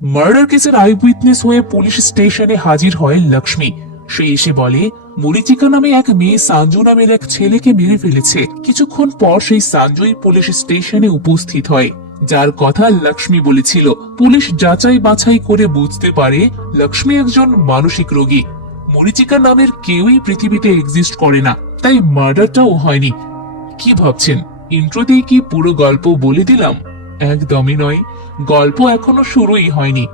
Murder কেসের I witness হয়ে police স্টেশনে হাজির হয় লক্ষ্মী। সে এসে বলে মরিচিকা নামে এক মেয়ে সাঞ্জু নামের এক ছেলেকে মেরে ফেলেছে। কিছুক্ষণ পর সেই সাঞ্জুই পুলিশ স্টেশনে উপস্থিত হয়, যার কথা লক্ষ্মী বলেছিল। পুলিশ যাচাই বাছাই করে বুঝতে পারে লক্ষ্মী একজন মানসিক রোগী। মরিচিকা নামের কেউই পৃথিবীতে এক্সিস্ট করে না, তাই মার্ডারটাও হয়নি। কি ভাবছেন, ইন্ট্রো দিয়ে কি পুরো গল্প বলে দিলাম? একদমই নয়, গল্প এখনো শুরুই হয়নি।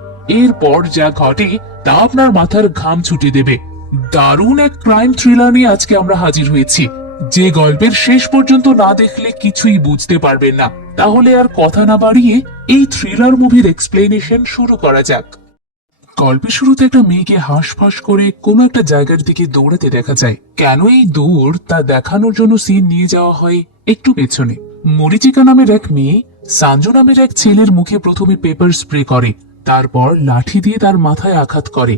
এরপর যা ঘটে তা আপনার মাথার ঘাম ছুটে দেবে। দারুণ এক ক্রাইম থ্রিলার নিয়ে আজকে আমরা হাজির হয়েছি, যে গল্পের শেষ পর্যন্ত না দেখলে কিছুই বুঝতে পারবেন না। তাহলে আর কথা না বাড়িয়ে এই থ্রিলার মুভির এক্সপ্লেনেশন শুরু করা যাক। গল্পের শুরুতে একটা মেয়েকে হাঁসফাঁস করে কোনো একটা জায়গার দিকে দৌড়াতে দেখা যায়। কেন এই দৌড় তা দেখানোর জন্য সিন নিয়ে যাওয়া হয় একটু পেছনে। মরিচিকা নামের এক মেয়ে সাঞ্জু নামের এক ছেলের মুখে প্রথমে পেপার স্প্রে করে, তারপর লাঠি দিয়ে তার মাথায় আঘাত করে।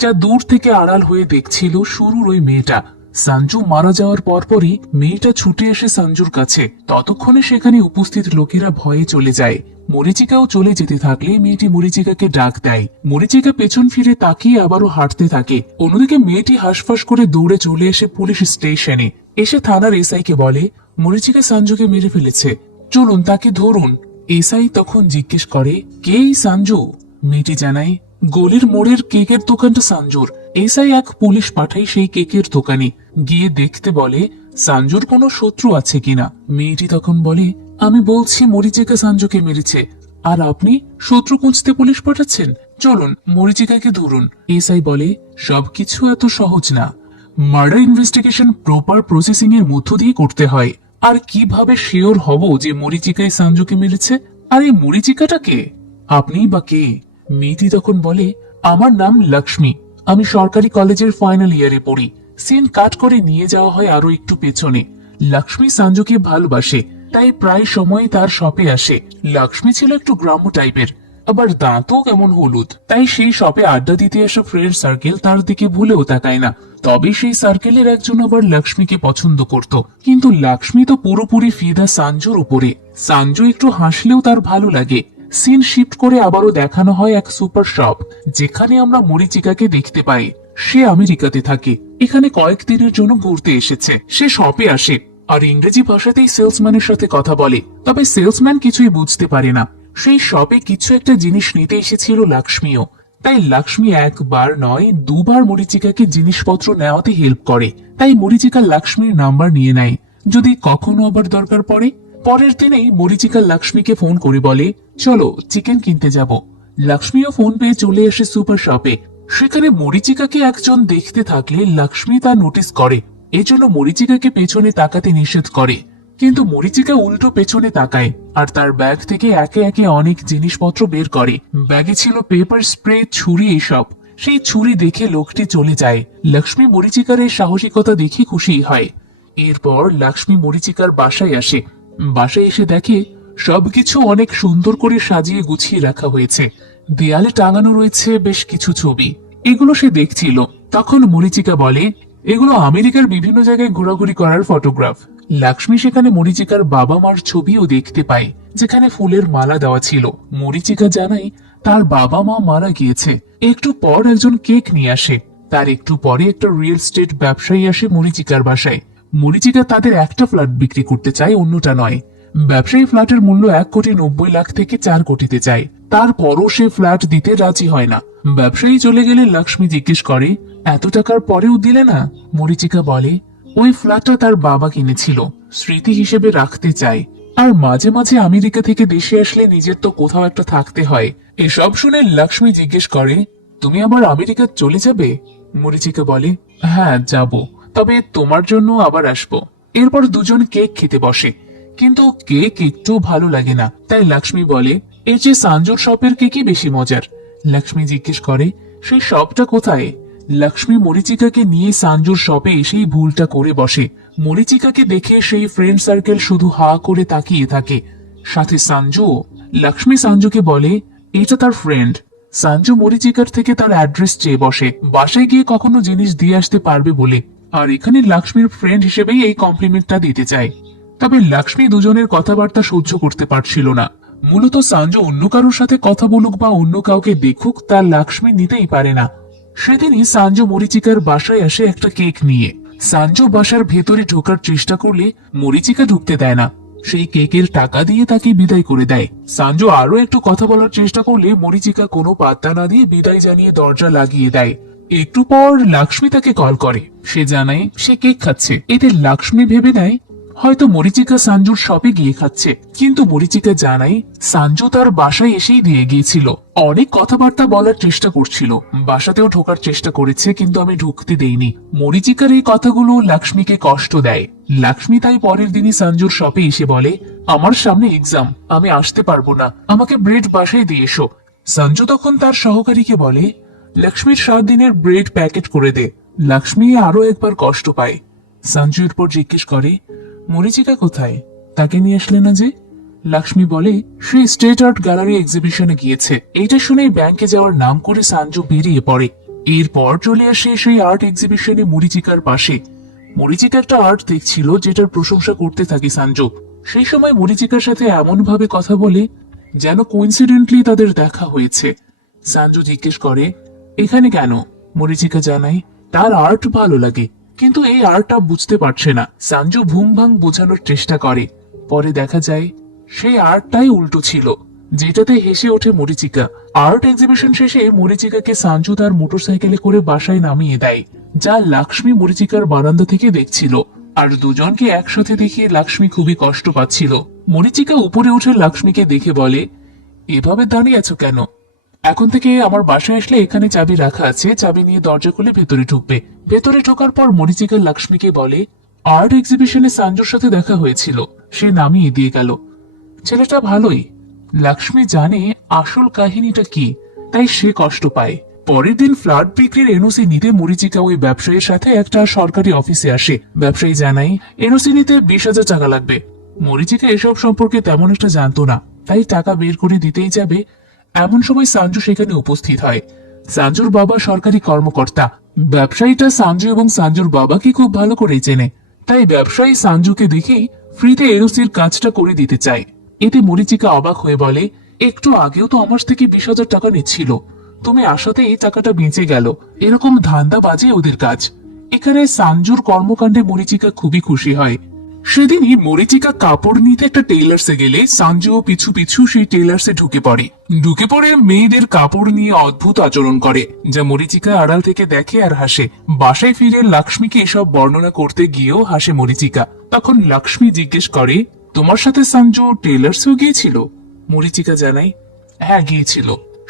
যা দূর থেকে আড়াল হয়ে দেখছিল শুরুর ওই মেয়েটা। সাঞ্জু মারা যাওয়ার পরপরই মেয়েটা ছুটে এসে সাঞ্জুর কাছে। ততক্ষণে সেখানে উপস্থিত লোকেরা ভয়ে চলে যায়। মরিচিকাও চলে যেতে থাকলে মেয়েটি মরিচিকাকে ডাক দেয়। মরিচিকা পেছন ফিরে তাকিয়ে আবারও হাঁটতে থাকে। অন্যদিকে মেয়েটি হাঁসফাঁস করে দৌড়ে চলে এসে পুলিশ স্টেশনে এসে থানার এসআই কে বলে মরিচিকা সাঞ্জুকে মেরে ফেলেছে, চলুন তাকে ধরুন। এসআই তখন জিজ্ঞেস করে কে এই সাঞ্জু? মেয়েটি জানায় গলির মোড়ের কেকের দোকানটা সাঞ্জুর। এসআই এক পুলিশ পাঠায় সেই কেকের দোকানে গিয়ে দেখতে বলে সাঞ্জুর কোনো শত্রু আছে কিনা। মেয়েটি তখন বলে আমি বলছি মরিচিকা সাঞ্জুকে মেরেছে, আর আপনি শত্রু খুঁজতে পুলিশ পাঠাচ্ছেন, চলুন মরিচিকাকে ধরুন। এসআই বলে সবকিছু এত সহজ না, মার্ডার ইনভেস্টিগেশন প্রপার প্রসেসিং এর মধ্য দিয়ে করতে হয়। আর কিভাবে শিওর হব যে মরিচিকাই সাঞ্জুকে মেরেছে? আর এই মরিচিকাটা কে? আপনি বা কে? মেয়েটি তখন বলে আমার নাম লক্ষ্মী, আমি সরকারি কলেজের ফাইনাল ইয়ারে পড়ি। সিন কাট করে নিয়ে যাওয়া হয় আরো একটু পেছনে। লক্ষ্মী সাঞ্জুকে ভালোবাসে, তাই প্রায় সময় তার শপে আসে। লক্ষ্মী ছিল একটু গ্রাম্য টাইপের, আবার দাঁতও কেমন হলুদ, তাই সেই শপে আড্ডা দিতে আসা ফ্রেন্ড সার্কেল তার দিকে ভুলেও তাকায় না। তবে সেই সার্কেলের একজন আবার লক্ষ্মীকে পছন্দ করত, কিন্তু লক্ষ্মী তো পুরোপুরি ফিদা সাঞ্জুর উপরে। সাঞ্জু একটু হাসলেও তার ভালো লাগে। সিন শিফট করে আবারও দেখানো হয় এক সুপার শপ, যেখানে আমরা মরিচিকাকে দেখতে পাই। সে আমেরিকাতে থাকে, এখানে কয়েকদিনের জন্য ঘুরতে এসেছে। সে শপে আসে আর ইংরেজি ভাষাতেই সেলসম্যানের সাথে কথা বলে, তবে সেলসম্যান কিছুই বুঝতে পারে না। সেই শপে কিছু একটা জিনিস নিতে এসেছিল লক্ষ্মীও, তাই লক্ষ্মী একবার নয় দুবার মরিচিকাকে জিনিসপত্র নেওয়াতে হেল্প করে। তাই মরিচিকা লক্ষ্মীর নাম্বার নিয়ে নেয়, যদি কখনো আবার দরকার পড়ে। পরের দিনেই মরিচিকা লক্ষ্মীকে ফোন করে বলে চলো চিকেন কিনতে যাব। লক্ষ্মীও ফোন পেয়ে চলে আসে সুপার শপে। সেখানে মরিচিকাকে একজন দেখতে থাকলে লক্ষ্মী তা নোটিস করে, এজন্য মরিচিকাকে পেছনে তাকাতে নিষেধ করে। কিন্তু মরিচিকা উল্টো পেছনে তাকায় আর তার ব্যাগ থেকে একে একে অনেক জিনিসপত্র বের করে। ব্যাগে ছিল পেপার স্প্রে, ছুরি, এসব। সেই ছুরি দেখে লোকটি চলে যায়। লক্ষ্মী মরিচিকার এই সাহসিকতা দেখে খুশি হয়। এরপর লক্ষ্মী মরিচিকার বাসায় আসে। বাসায় এসে দেখে সবকিছু অনেক সুন্দর করে সাজিয়ে গুছিয়ে রাখা হয়েছে। দেয়ালে টাঙানো রয়েছে বেশ কিছু ছবি, এগুলো সে দেখছিল। তখন মরিচিকা বলে এগুলো আমেরিকার বিভিন্ন জায়গায় ঘোরাঘুরি করার ফটোগ্রাফ। লক্ষ্মী সেখানে মরিচিকার বাবা মার ছবিও দেখতে পায়, যেখানে ফুলের মালা দেওয়া ছিল। মরিচিকা জানায় তার বাবা মা মারা গিয়েছে। একটু পর একজন কেক নিয়ে আসে। তার একটু পরে একটা রিয়েল এস্টেট ব্যবসায়ী আসে মরিচিকার বাসায়। মরিচিকা তাদের একটা ফ্ল্যাট বিক্রি করতে চায়, অন্যটা নয়। ব্যবসায়ী ফ্ল্যাটের মূল্য 1,90,00,000 থেকে 4 কোটিতে চায়। তারপরও সে ফ্ল্যাট দিতে রাজি হয় না। ব্যবসায়ী চলে গেলে লক্ষ্মী জিজ্ঞেস করে এত টাকার পরেও দিলে না? মরিচিকা বলে ওই ফ্ল্যাটটা তার বাবা কিনেছিল, স্মৃতি হিসেবে রাখতে চায়। আর মাঝে মাঝে আমেরিকা থেকে দেশে আসলে নিজের তো কোথাও একটা থাকতে হয়। এসব শুনে লক্ষ্মী জিজ্ঞেস করে তুমি আবার আমেরিকা চলে যাবে? মরিচিকা বলে হ্যাঁ যাব, তবে তোমার জন্য আবার আসবো। এরপর দুজন কেক খেতে বসে, কিন্তু কেক একটু ভালো লাগে না। তাই লক্ষ্মী বলে এর চেয়ে সাঞ্জুর শপের কেকই বেশি মজার। লক্ষ্মী জিজ্ঞেস করে সেই শপটা কোথায়? লক্ষ্মী মরিচিকাকে নিয়ে সাঞ্জুর শপে এসেই ভুলটা করে বসে। মরিচিকাকে দেখে সেই ফ্রেন্ড সার্কেল শুধু হা করে তাকিয়ে থাকে, সাথে সাঞ্জুও। লক্ষ্মী সাঞ্জুকে বলে এটা তার ফ্রেন্ড। সাঞ্জু মরিচিকার থেকে তার অ্যাড্রেস চেয়ে বসে, বাসায় গিয়ে কখনো জিনিস দিয়ে আসতে পারবে বলে। আর এখানে লক্ষ্মীর ফ্রেন্ড হিসেবেই এই কমপ্লিমেন্টটা দিতে চায়। তবে লক্ষ্মী দুজনের কথাবার্তা সহ্য করতে পারছিল না। মূলত সঞ্জু অন্য কারোর সাথে কথা বলুক বা অন্য কাউকে দেখুক তা লক্ষ্মী নিতেই পারে না। সেদিনই সঞ্জু মরিচিকার বাসায় আসে একটা কেক নিয়ে। সঞ্জু বাসার ভেতরে ঢোকার চেষ্টা করলে মরিচিকা ঢুকতে দেয় না। সেই কেকের টাকা দিয়ে তাকে বিদায় করে দেয়। সঞ্জু আরো একটু কথা বলার চেষ্টা করলে মরিচিকা কোনো পাত্তা না দিয়ে বিদায় জানিয়ে দরজা লাগিয়ে দেয়। একটু পর লক্ষ্মী তাকে কল করে। সে জানায় সে কেক খাচ্ছে। এতে লক্ষ্মী ভেবে নেয় হয়তো মরিচিকা সঞ্জুর শপে গিয়ে খাচ্ছে, কিন্তু মরিচিকা জানায় সঞ্জু তার বাসায় এসেই দিয়ে গিয়েছিল। অনেক কথাবার্তা বলার চেষ্টা করছিল, বাসাতেও ঢোকার চেষ্টা করেছে, কিন্তু আমি ঢুকতে দেইনি। মরিচিকার এই কথাগুলো লক্ষ্মীকে কষ্ট দেয়। লক্ষ্মী তাই পরের দিনই সঞ্জুর শপে এসে বলে, আমার সামনে এক্সাম, আমি আসতে পারবো না, আমাকে ব্রেড বাসায় দিয়ে এসো। সঞ্জু তখন তার সহকারীকে বলে, লক্ষ্মীর 7 দিনের ব্রেড প্যাকেট করে দে। লক্ষ্মী আরো একবার কষ্ট পায়। সঞ্জু এরপর জিজ্ঞেস করে, মরিচিকা কোথায়, তাকে নিয়ে আসলে না যে? লক্ষ্মী বলে, সে স্টেট আর্ট গ্যালারি এক্সিবিশনে গিয়েছে। এটা শুনেই ব্যাংকে যাওয়ার নাম করে সঞ্জু বেরিয়ে পড়ে। এরপর চলে আসে সেই আর্ট এক্সিবিশনে মরিচিকার পাশে। মরিচিকা একটা আর্ট দেখছিল যেটার প্রশংসা করতে থাকে সঞ্জু। সেই সময় মরিচিকার সাথে এমন ভাবে কথা বলে যেন কোইন্সিডেন্টলি তাদের দেখা হয়েছে। সঞ্জু জিজ্ঞেস করে, এখানে কেন? মরিচিকা জানায় তার আর্ট ভালো লাগে, কিন্তু এই আর্টটা বুঝতে পারছে না। সঞ্জু ভুং ভাং বোঝানোর চেষ্টা করে। পরে দেখা যায় সেই আর্টটাই উল্টো ছিল, যেটাতে হেসে ওঠে মরিচিকা। আর্ট এক্সিবিশন শেষে মরিচিকাকে সঞ্জু তার মোটরসাইকেলে করে বাসায় নামিয়ে দেয়, যা লক্ষ্মী মরিচিকার বারান্দা থেকে দেখছিল। আর দুজনকে একসাথে দেখে লক্ষ্মী খুবই কষ্ট পাচ্ছিল। মরিচিকা উপরে উঠে লক্ষ্মীকে দেখে বলে, এভাবে দাঁড়িয়ে আছো কেন? এখন থেকে আমার বাসায় আসলে এখানে চাবি রাখা আছে, চাবি নিয়ে দরজা খুলে ভেতরে ঢুকবে। ভেতরে ঢোকার পর মরিচিকা লক্ষ্মীকে বলে, আর্ট এক্সিবিশনে সঞ্জুর সাথে দেখা হয়েছিল, সে নামিয়ে দিয়ে গেল। ছেলেটা ভালোই। লক্ষ্মী জানে আসল কাহিনীটা কি, তাই সে কষ্ট পায়। পরের দিন ফ্ল্যাট বিক্রির এনওসি নিতে মরিচিকা ওই ব্যবসায়ীর সাথে একটা সরকারি অফিসে আসে। ব্যবসায়ী জানাই এনওসি নিতে 20,000 টাকা লাগবে। মরিচিকা এসব সম্পর্কে তেমন একটা জানতো না, তাই টাকা বের করে দিতেই যাবে, এমন সময় সঞ্জু সেখানে উপস্থিত হয়। সঞ্জুর বাবা সরকারি কর্মকর্তা। ব্যবসায়ীটা সঞ্জু এবং সঞ্জুর বাবাকে খুব ভালো করেই চেনে, তাই ব্যবসায়ী সঞ্জুকে দেখেই ফ্রিতে এনওসির কাজটা করে দিতে চায়। এতে মরিচিকা অবাক হয়ে বলে, একটু আগেও তো আমার থেকে 20,000 টাকা নিচ্ছিল, তুমি আসাতে এই টাকাটা বেঁচে গেল। এরকম ধান্দা বাজে ওদের কাজ। এখানে সঞ্জুর কর্মকাণ্ডে মরিচিকা খুবই খুশি হয়। সেদিনই মরিচিকা কাপড় নিতে একটা টেইলার্সে গেলে সঞ্জুও পিছু পিছু সেই টেইলার্সে ঢুকে পড়ে মেয়েদের কাপড় নিয়ে অদ্ভুত আচরণ করে, যা মরিচিকা আড়াল থেকে দেখে আর হাসে। বাসায় ফিরে লক্ষ্মীকে এসব বর্ণনা করতে গিয়েও হাসে মরিচিকা। তখন লক্ষ্মী জিজ্ঞেস করে, তোমার সাথে সঞ্জু টেইলার্সেও গিয়েছিল? মরিচিকা জানাই, হ্যাঁ গিয়েছিল।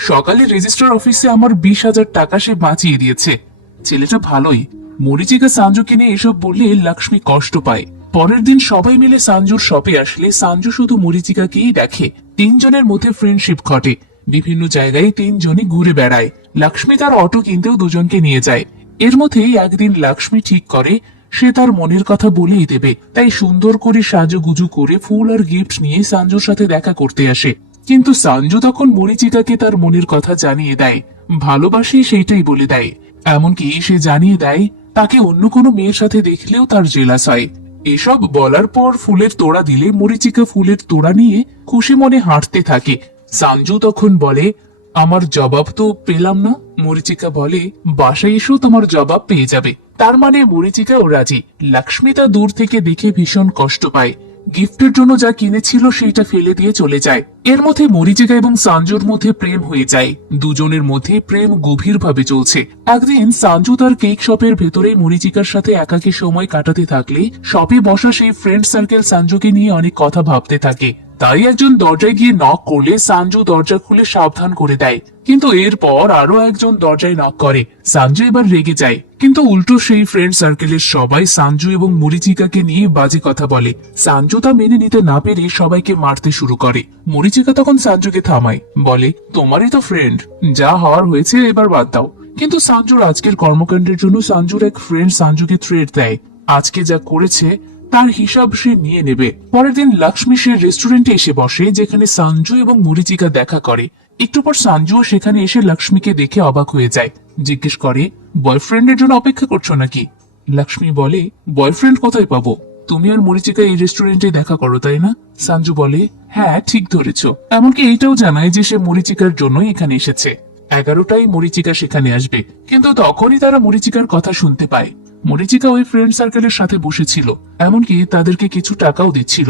সকালে রেজিস্ট্রার অফিসে আমার 20,000 টাকা সে বাঁচিয়ে দিয়েছে। ছেলেটা ভালোই। মরিচিকা সঞ্জুকে নিয়ে এসব বললে লক্ষ্মী কষ্ট পায়। পরের দিন সবাই মিলে সঞ্জুর শপে আসলে সঞ্জু শুধু মরিচিকাকেই দেখে। 3 জনের মধ্যে ফ্রেন্ডশিপ ঘটে। বিভিন্ন জায়গায় 3 জনই ঘুরে বেড়ায়। লক্ষ্মী তার অটো কিনতেও দুজনকে নিয়ে যায়। এর মধ্যেই একদিন লক্ষ্মী ঠিক করে সে তার মনের কথা বলেই দেবে, তাই সুন্দর করে সাজুগুজু করে ফুল আর গিফট নিয়ে সঞ্জুর সাথে দেখা করতে আসে। কিন্তু সঞ্জু তখন মরিচিকাকে তার মনের কথা জানিয়ে দেয়, ভালোবাসি সেইটাই বলে দেয়। এমনকি সে জানিয়ে দেয় তাকে অন্য কোনো মেয়ের সাথে দেখলেও তার জেলাস হয়। এসব বলার পর ফুলের তোড়া দিলে মরিচিকা ফুলের তোড়া নিয়ে খুশি মনে হাঁটতে থাকে। সঞ্জু তখন বলে, আমার জবাব তো পেলাম না। মরিচিকা বলে, বাসায় এসেও তোমার জবাব পেয়ে যাবে। তার মানে মরিচিকাও রাজি। লক্ষ্মী তা দূর থেকে দেখে ভীষণ কষ্ট পায়। গিফটের জন্য যা কিনেছিল সেটা ফেলে দিয়ে চলে যায়। এর মধ্যে মরিচিকা এবং সঞ্জুর মধ্যে প্রেম হয়ে যায়। দুজনের মধ্যে প্রেম গভীরভাবে চলছে। একদিন সঞ্জু তার কেক শপের ভেতরে মরিচিকার সাথে একাকী সময় কাটাতে থাকলে শপে বসা সেই ফ্রেন্ড সার্কেল সঞ্জুকে নিয়ে অনেক কথা ভাবতে থাকে। তাই একজন দরজায় গিয়ে নক করলে সঞ্জু দরজা খুলে সাবধান করে দেয়। কিন্তু এরপর আরো একজন দরজায় নক করে। সঞ্জু এবার রেগে যায়, কিন্তু উল্টো সেই ফ্রেন্ড সার্কেলের সবাই সঞ্জু এবং মরিচিকাকে নিয়ে বাজে কথা বলে। সঞ্জু তা মেনে নিতে না পেরে সবাইকে মারতে শুরু করে। মরিচিকা তখন সঞ্জুকে থামায়, বলে, তোমারই তো ফ্রেন্ড, যা হওয়ার হয়েছে এবার বাদ দাও। কিন্তু সঞ্জুর আজকের কর্মকাণ্ডের জন্য সঞ্জুর এক ফ্রেন্ড সঞ্জুকে থ্রেট দেয়, আজকে যা করেছে তার হিসাব সে নিয়ে নেবে। পরের দিন লক্ষ্মী সে রেস্টুরেন্টে এসে বসে, যেখানে সঞ্জু এবং মরিচিকা দেখা করে। একটু পর সঞ্জুও সেখানে এসে লক্ষ্মীকে দেখে অবাক হয়ে যায়। জিজ্ঞেস করে, বয়ফ্রেন্ডের জন্য অপেক্ষা করছো নাকি? লক্ষ্মী বলে, বয়ফ্রেন্ড কোথায় পাবো, তুমি আর মরিচিকা এই রেস্টুরেন্টে দেখা করো তাই না? সঞ্জু বলে, হ্যাঁ ঠিক ধরেছো। এমনকি এইটাও জানায় যে সে মরিচিকার জন্যই এখানে এসেছে। 11টায় মরিচিকা সেখানে আসবে। কিন্তু তখনই তারা মরিচিকার কথা শুনতে পায়। মরিচিকা ওই ফ্রেন্ড সার্কেলের সাথে বসেছিল, এমনকি তাদেরকে কিছু টাকাও দিচ্ছিল,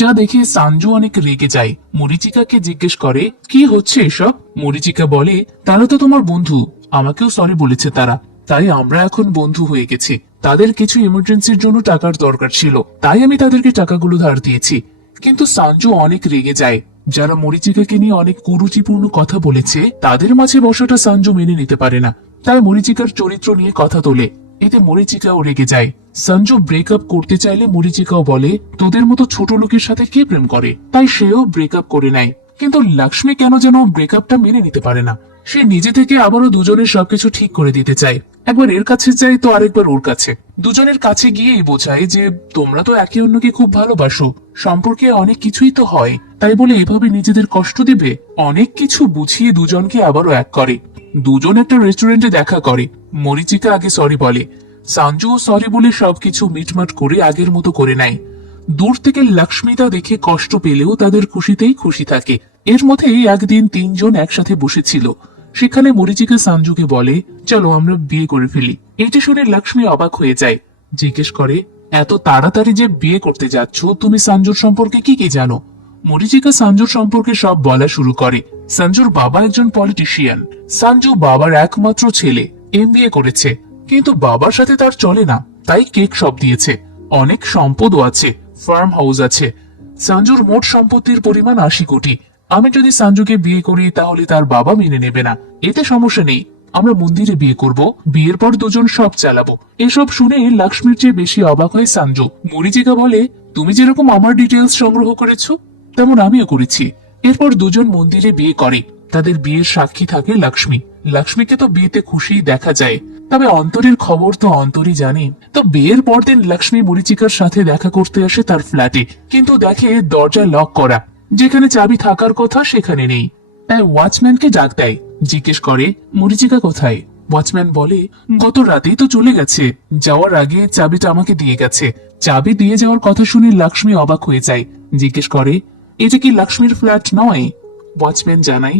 যা দেখে সঞ্জু অনেক রেগে যায়। মরিচিকাকে জিজ্ঞেস করে, কি হচ্ছে এসব? মরিচিকা বলে, তারা তো তোমার বন্ধু, আমাকেও সরি বলেছে তারা, তাই আমরা এখন বন্ধু হয়ে গেছি। তাদের কিছু ইমার্জেন্সির জন্য টাকার দরকার ছিল, তাই আমি তাদেরকে টাকাগুলো ধার দিয়েছি। কিন্তু সঞ্জু অনেক রেগে যায়। যারা মরিচিকাকে নিয়ে অনেক কুরুচিপূর্ণ কথা বলেছে তাদের মাঝে বসাটা সঞ্জু মেনে নিতে পারে না, তাই মরিচিকার চরিত্র নিয়ে কথা তোলে। এতে মরিচিকাও রেগে যায়। সঞ্জু ব্রেকআপ করতে চাইলে মরিচিকাও বলে, তোদের মতো ছোট লোকের সাথে কে প্রেম করে, তাই সেও ব্রেকআপ করে নেয়। কিন্তু লক্ষ্মী কেন যেন ব্রেকআপটা মেনে নিতে পারে না। সে নিজে থেকে আবারও দুজনের সবকিছু ঠিক করে দিতে চায়। একবার এর কাছে চাই তো আরেকবার ওর কাছে। দুজনের কাছে গিয়েই বোঝায় যে তোমরা তো একে অন্যকে খুব ভালোবাসো, সম্পর্কে অনেক কিছুই তো হয়, তাই বলে এভাবে নিজেদের কষ্ট দিবে। অনেক কিছু বুঝিয়ে দুজনকে আবারও এক করে। দুজন একটা রেস্টুরেন্টে দেখা করে। মরিচিকা আগে সরি বলে, সঞ্জুও সরি বলে সবকিছু মিটমাট করে আগের মতো করে নেয়। দূর থেকে লক্ষ্মীতা দেখে কষ্ট পেলেও তাদের খুশিতেই খুশি থাকে। এর মধ্যে একদিন তিনজন একসাথে বসেছিল। সেখানে মরিচিকা সঞ্জুকে বলে, চলো আমরা বিয়ে করে ফেলি। এটা শুনে লক্ষ্মী অবাক হয়ে যায়। জিজ্ঞেস করে, এত তাড়াতাড়ি যে বিয়ে করতে যাচ্ছ, তুমি সঞ্জুর সম্পর্কে কি কি জানো? মরিচিকা সঞ্জুর সম্পর্কে সব বলা শুরু করে। সঞ্জুর বাবা একজন পলিটিশিয়ান। সঞ্জু বাবার একমাত্র ছেলে, এমবিএ করেছে, কিন্তু বাবার সাথে তার চলে না, তাই কেক শপ দিয়েছে। অনেক সম্পদও আছে, ফার্ম হাউস আছে। সঞ্জুর মোট সম্পত্তির পরিমাণ 80 কোটি। আমি যদি সঞ্জুকে বিয়ে করি তাহলে তার বাবা মেনে নেবে না। এতে সমস্যা নেই, আমরা মন্দিরে বিয়ে করব, বিয়ের পর দুজন সব চালাবো। এসব শুনে লক্ষ্মীর চেয়ে বেশি অবাক হয় সঞ্জু। মরিচিকা বলে, তুমি যেরকম আমার ডিটেলস সংগ্রহ করেছো তেমন আমিও করেছি। এরপর দুজন মন্দিরে বিয়ে করে। তাদের বিয়ের সাক্ষী থাকে লক্ষ্মী। লক্ষ্মীকে তো বিয়েতে খুশি দেখা যায়, তবে অন্তরের খবর তো অন্তরই জানে। তো বিয়ের পরদিন লক্ষ্মী মরিচিকার সাথে দেখা করতে আসে তার ফ্ল্যাটে, কিন্তু দেখে দরজা লক করা। যেখানে চাবি থাকার কথা সেখানে নেই। তাই ওয়াচম্যানকে ডাক দেয়, জিজ্ঞেস করে, মরিচিকা কোথায়? ওয়াচম্যান বলে, গত রাতেই তো চলে গেছে, যাওয়ার আগে চাবিটা আমাকে দিয়ে গেছে। চাবি দিয়ে যাওয়ার কথা শুনে লক্ষ্মী অবাক হয়ে যায়। জিজ্ঞেস করে, এটা কি লক্ষ্মীর ফ্ল্যাট নয়? ওয়াচম্যান জানায়,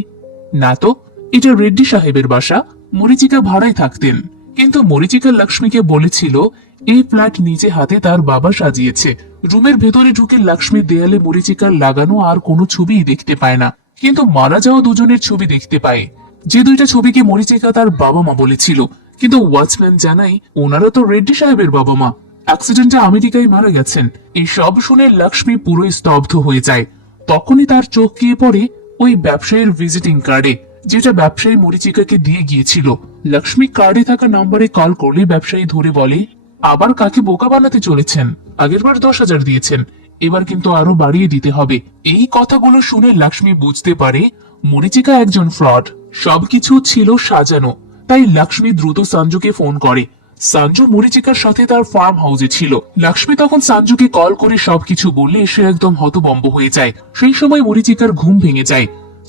না তো, এটা রেড্ডি সাহেবের বাসা, মরিচিকা ভাড়ায় থাকতেন। কিন্তু মরিচিকা লক্ষ্মীকে বলেছিল এই ফ্ল্যাট নিজে হাতে তার বাবা সাজিয়েছে। রুমের ভেতরে ঢুকে লক্ষ্মীর দেয়ালে মরিচিকার লাগানো আর কোনো ছবিই দেখতে পায় না, কিন্তু মারা যাওয়া দুজনের ছবি দেখতে পায়। যে দুইটা ছবিকে মরিচিকা তার বাবা মা বলেছিল, কিন্তু ওয়াচম্যান জানায় ওনারা তো রেড্ডি সাহেবের বাবা মা, অ্যাক্সিডেন্টে আমেরিকায় মারা গেছেন। এই সব শুনে লক্ষ্মী পুরোই স্তব্ধ হয়ে যায়। তখনই তার চোখ গিয়ে পড়ে ওই ব্যবসায়ীর ভিজিটিং কার্ডে, যেটা ব্যবসায়ী মরিচিকাকে দিয়ে গিয়েছিল। লক্ষ্মী কার্ডে থাকা নম্বরে কল করলে ব্যবসায়ী ধরে বলে, আবার কাকে বোকা বানাতে চলেছেন? আগেরবার 10,000 দিয়েছেন, এবার কিন্তু আরো বাড়িয়ে দিতে হবে। এই কথাগুলো শুনে লক্ষ্মী বুঝতে পারে মরিচিকা একজন ফ্রড, সবকিছু ছিল সাজানো। তাই লক্ষ্মী দ্রুত সঞ্জুকে ফোন করে। সঞ্জু মরিচিকার সাথে তার ফার্ম হাউসে ছিল। লক্ষ্মী তখন সঞ্জুকে কল করে সবকিছু বললে সে একদম হতভম্ব হয়ে যায়। সেই সময় মরিচিকার ঘুম ভেঙে যায়।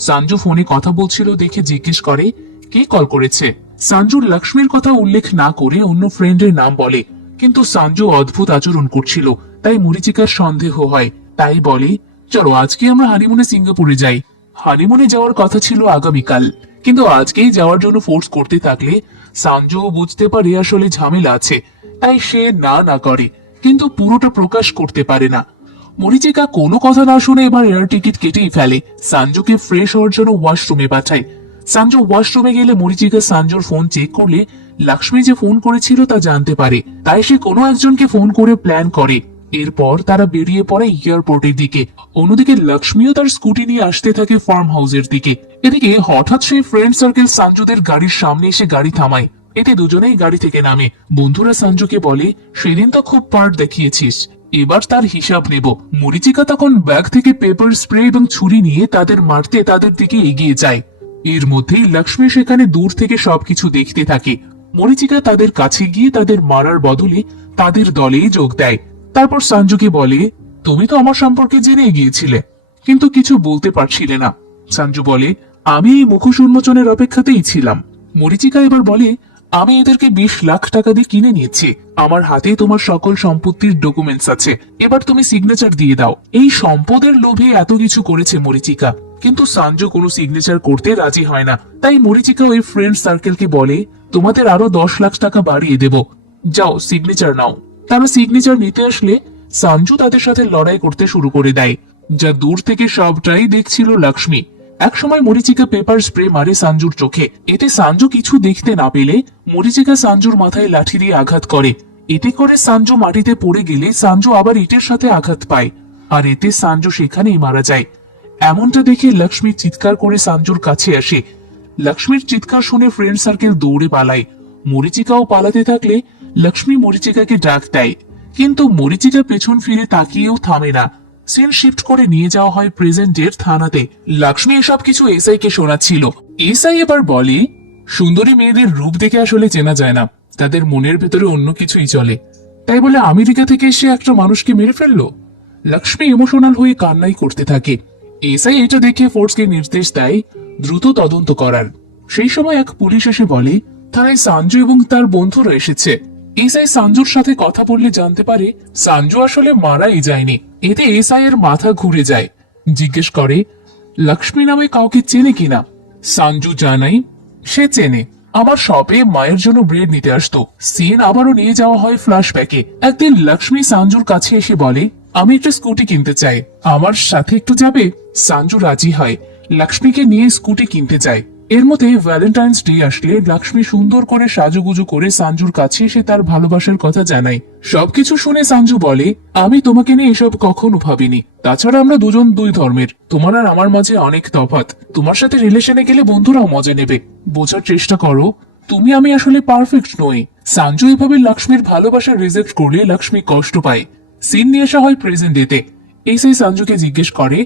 সঞ্জু ফোনে কথা বলছিল দেখে জিজ্ঞেস করে, কে কল করেছে? সঞ্জু লক্ষ্মীর কথা উল্লেখ না করে অন্য ফ্রেন্ডের নাম বলে, কিন্তু সঞ্জু অদ্ভুত আচরণ করছিল, তাই মরিচিকার সন্দেহ হয়। তাই বলে, চলো আজকে আমরা হানিমুনে সিঙ্গাপুরে যাই। হানিমুনে যাওয়ার কথা ছিল আগামীকাল, কিন্তু আজকেই যাওয়ার জন্য ফোর্স করতে থাকলে সঞ্জু বুঝতে পারে আসলে ঝামেলা আছে, তাই সে না না করে, কিন্তু পুরোটা প্রকাশ করতে পারে না। মরিচিকা কোনো কথা না শুনে এবার এয়ার টিকিট কেটেই ফেলে। সঞ্জুকে ফ্রেশ হওয়ার জন্য ওয়াশরুমে পাঠায়। সঞ্জু ওয়াশরুমে গেলে মরিচিকা সঞ্জুর ফোন চেক করলে লক্ষ্মী যে ফোন করেছিল তা জানতে পারে, তাই সে কোনো একজনকে ফোন করে প্ল্যান করে। এরপর তারা বেরিয়ে পড়ে এয়ারপোর্টের দিকে। অন্যদিকে লক্ষ্মীও তার স্কুটি নিয়ে আসতে থাকে ফার্ম হাউসের দিকে। এদিকে হঠাৎ সেই ফ্রেন্ড সার্কেল সঞ্জুদের গাড়ির সামনে এসে গাড়ি থামায়। এতে দুজনেই গাড়ি থেকে নামে। বন্ধুরা সঞ্জুকে বলে, সেদিন তো খুব পার্ট দেখিয়েছিস, এবার তার হিসাব নেব। মরিচিকা তখন ব্যাগ থেকে পেপার স্প্রে এবং ছুরি নিয়ে তাদের মারতে তাদের দিকে এগিয়ে যায়। এর মধ্যেই লক্ষ্মী সেখানে দূর থেকে সবকিছু দেখতে থাকে। মরিচিকা তাদের কাছে গিয়ে তাদের মারার বদলে তাদের দলেই যোগ দেয়। তারপর সঞ্জুকে বলে, তুমি তো আমার সম্পর্কে জেনে গিয়েছিলে, কিন্তু কিছু বলতে পারছিলে না। সঞ্জু বলে, আমি এই মুখোশ উন্মোচনের অপেক্ষাতেই ছিলাম। মরিচিকা এবার বলে, আমি এদেরকে 20 লাখ টাকা দিয়ে কিনে নিয়েছি। আমার হাতে তোমার সকল সম্পত্তির ডকুমেন্টস আছে, এবার তুমি সিগনেচার দিয়ে দাও। এই সম্পদের লোভে এত কিছু করেছে মরিচিকা, কিন্তু সানজু কোনো সিগনেচার করতে রাজি হয় না। তাই মরিচিকা ওই ফ্রেন্ড সার্কেলকে বলে, তোমাদের আরো 10 লাখ টাকা বাড়িয়ে দেব, যাও সিগনেচার নাও। তারা সিগনেচার নিতে আসলে সানজু তাদের সাথে লড়াই করতে শুরু করে দেয়, যা দূর থেকে সবটাই দেখছিল লক্ষ্মী। একসময় মরিচিকা পেপার স্প্রে মারে সানজুর চোখে। এতে সানজু কিছু দেখতে না পেলে মরিচিকা সানজুর মাথায় লাঠি দিয়ে আঘাত করে। এতে করে সানজু মাটিতে পড়ে গেলে সানজু আবার ইটের সাথে আঘাত পায়, আর এতে সানজু সেখানেই মারা যায়। এমনটা দেখে লক্ষ্মী চিৎকার করে সানজুর কাছে আসে। লক্ষ্মীর চিৎকার শুনে ফ্রেন্ড সার্কেল দৌড়ে পালায়। মরিচিকাও পালাতে থাকলে লক্ষ্মী মরিচিকাকে ডাক দেয়, কিন্তু মরিচিকা পেছন ফিরে তাকিয়েও থামে না। সিন শিফট করে নিয়ে যাওয়া হয় প্রেজেন্টের থানাতে। লক্ষ্মী এসব কিছু এসআই কে শোনাচ্ছিল। এসআই এবার বলে, সুন্দরী মেয়েদের রূপ দেখে আসলে চেনা যায় না, তাদের মনের ভেতরে অন্য কিছুই চলে। তাই বলে আমেরিকা থেকে এসে একটা মানুষকে মেরে ফেললো? লক্ষ্মী ইমোশনাল হয়ে কান্নাই করতে থাকে। এসআই এটা দেখে ফোর্সকে নির্দেশ দেয় দ্রুত তদন্ত করার। সেই সময় এক পুলিশ এসে বলে, থানায় সানজু এবং তার বন্ধুরা এসেছে। এসআই সানজুর সাথে কথা বললে জানতে পারে সানজু আসলে মারাই যায়নি। এতে এসআই এর মাথা ঘুরে যায়। জিজ্ঞেস করে, লক্ষ্মী নামে কাউকে চেনে কিনা? সানজু জানাই সে চেনে, আমার শপে মায়ের জন্য ব্রেড নিতে আসতো। সিন আবারও নিয়ে যাওয়া হয় ফ্ল্যাশব্যাকে। একদিন লক্ষ্মী সানজুর কাছে এসে বলে, আমি একটা স্কুটি কিনতে চাই, আমার সাথে একটু যাবে? সানজু রাজি হয়, লক্ষ্মীকে নিয়ে স্কুটি কিনতে যায়। এর মধ্যে ভ্যালেন্টাইন্স ডে আসলে লক্ষ্মী সুন্দর করে সাজুগুজু করে সানজুর কাছে এসে তার ভালোবাসার কথা জানায়। সবকিছু শুনে সানজু বলে, আমি তোমাকে নিয়ে এসব কখনো ভাবিনি। তাছাড়া আমরা দুজন দুই ধর্মের, তোমার আর আমার মাঝে অনেক তফাৎ। তোমার সাথে রিলেশনে গেলে বন্ধুরাও মজা নেবে। বোঝার চেষ্টা করো, তুমি আমি আসলে পারফেক্ট নই। সানজু এভাবে লক্ষ্মীর ভালোবাসা রিজেক্ট করলে লক্ষ্মী কষ্ট পায়। সিন নিয়ে আসা হয় প্রেজেন্ট ডেতে। এসআই সানজুকে জিজ্ঞেস করে,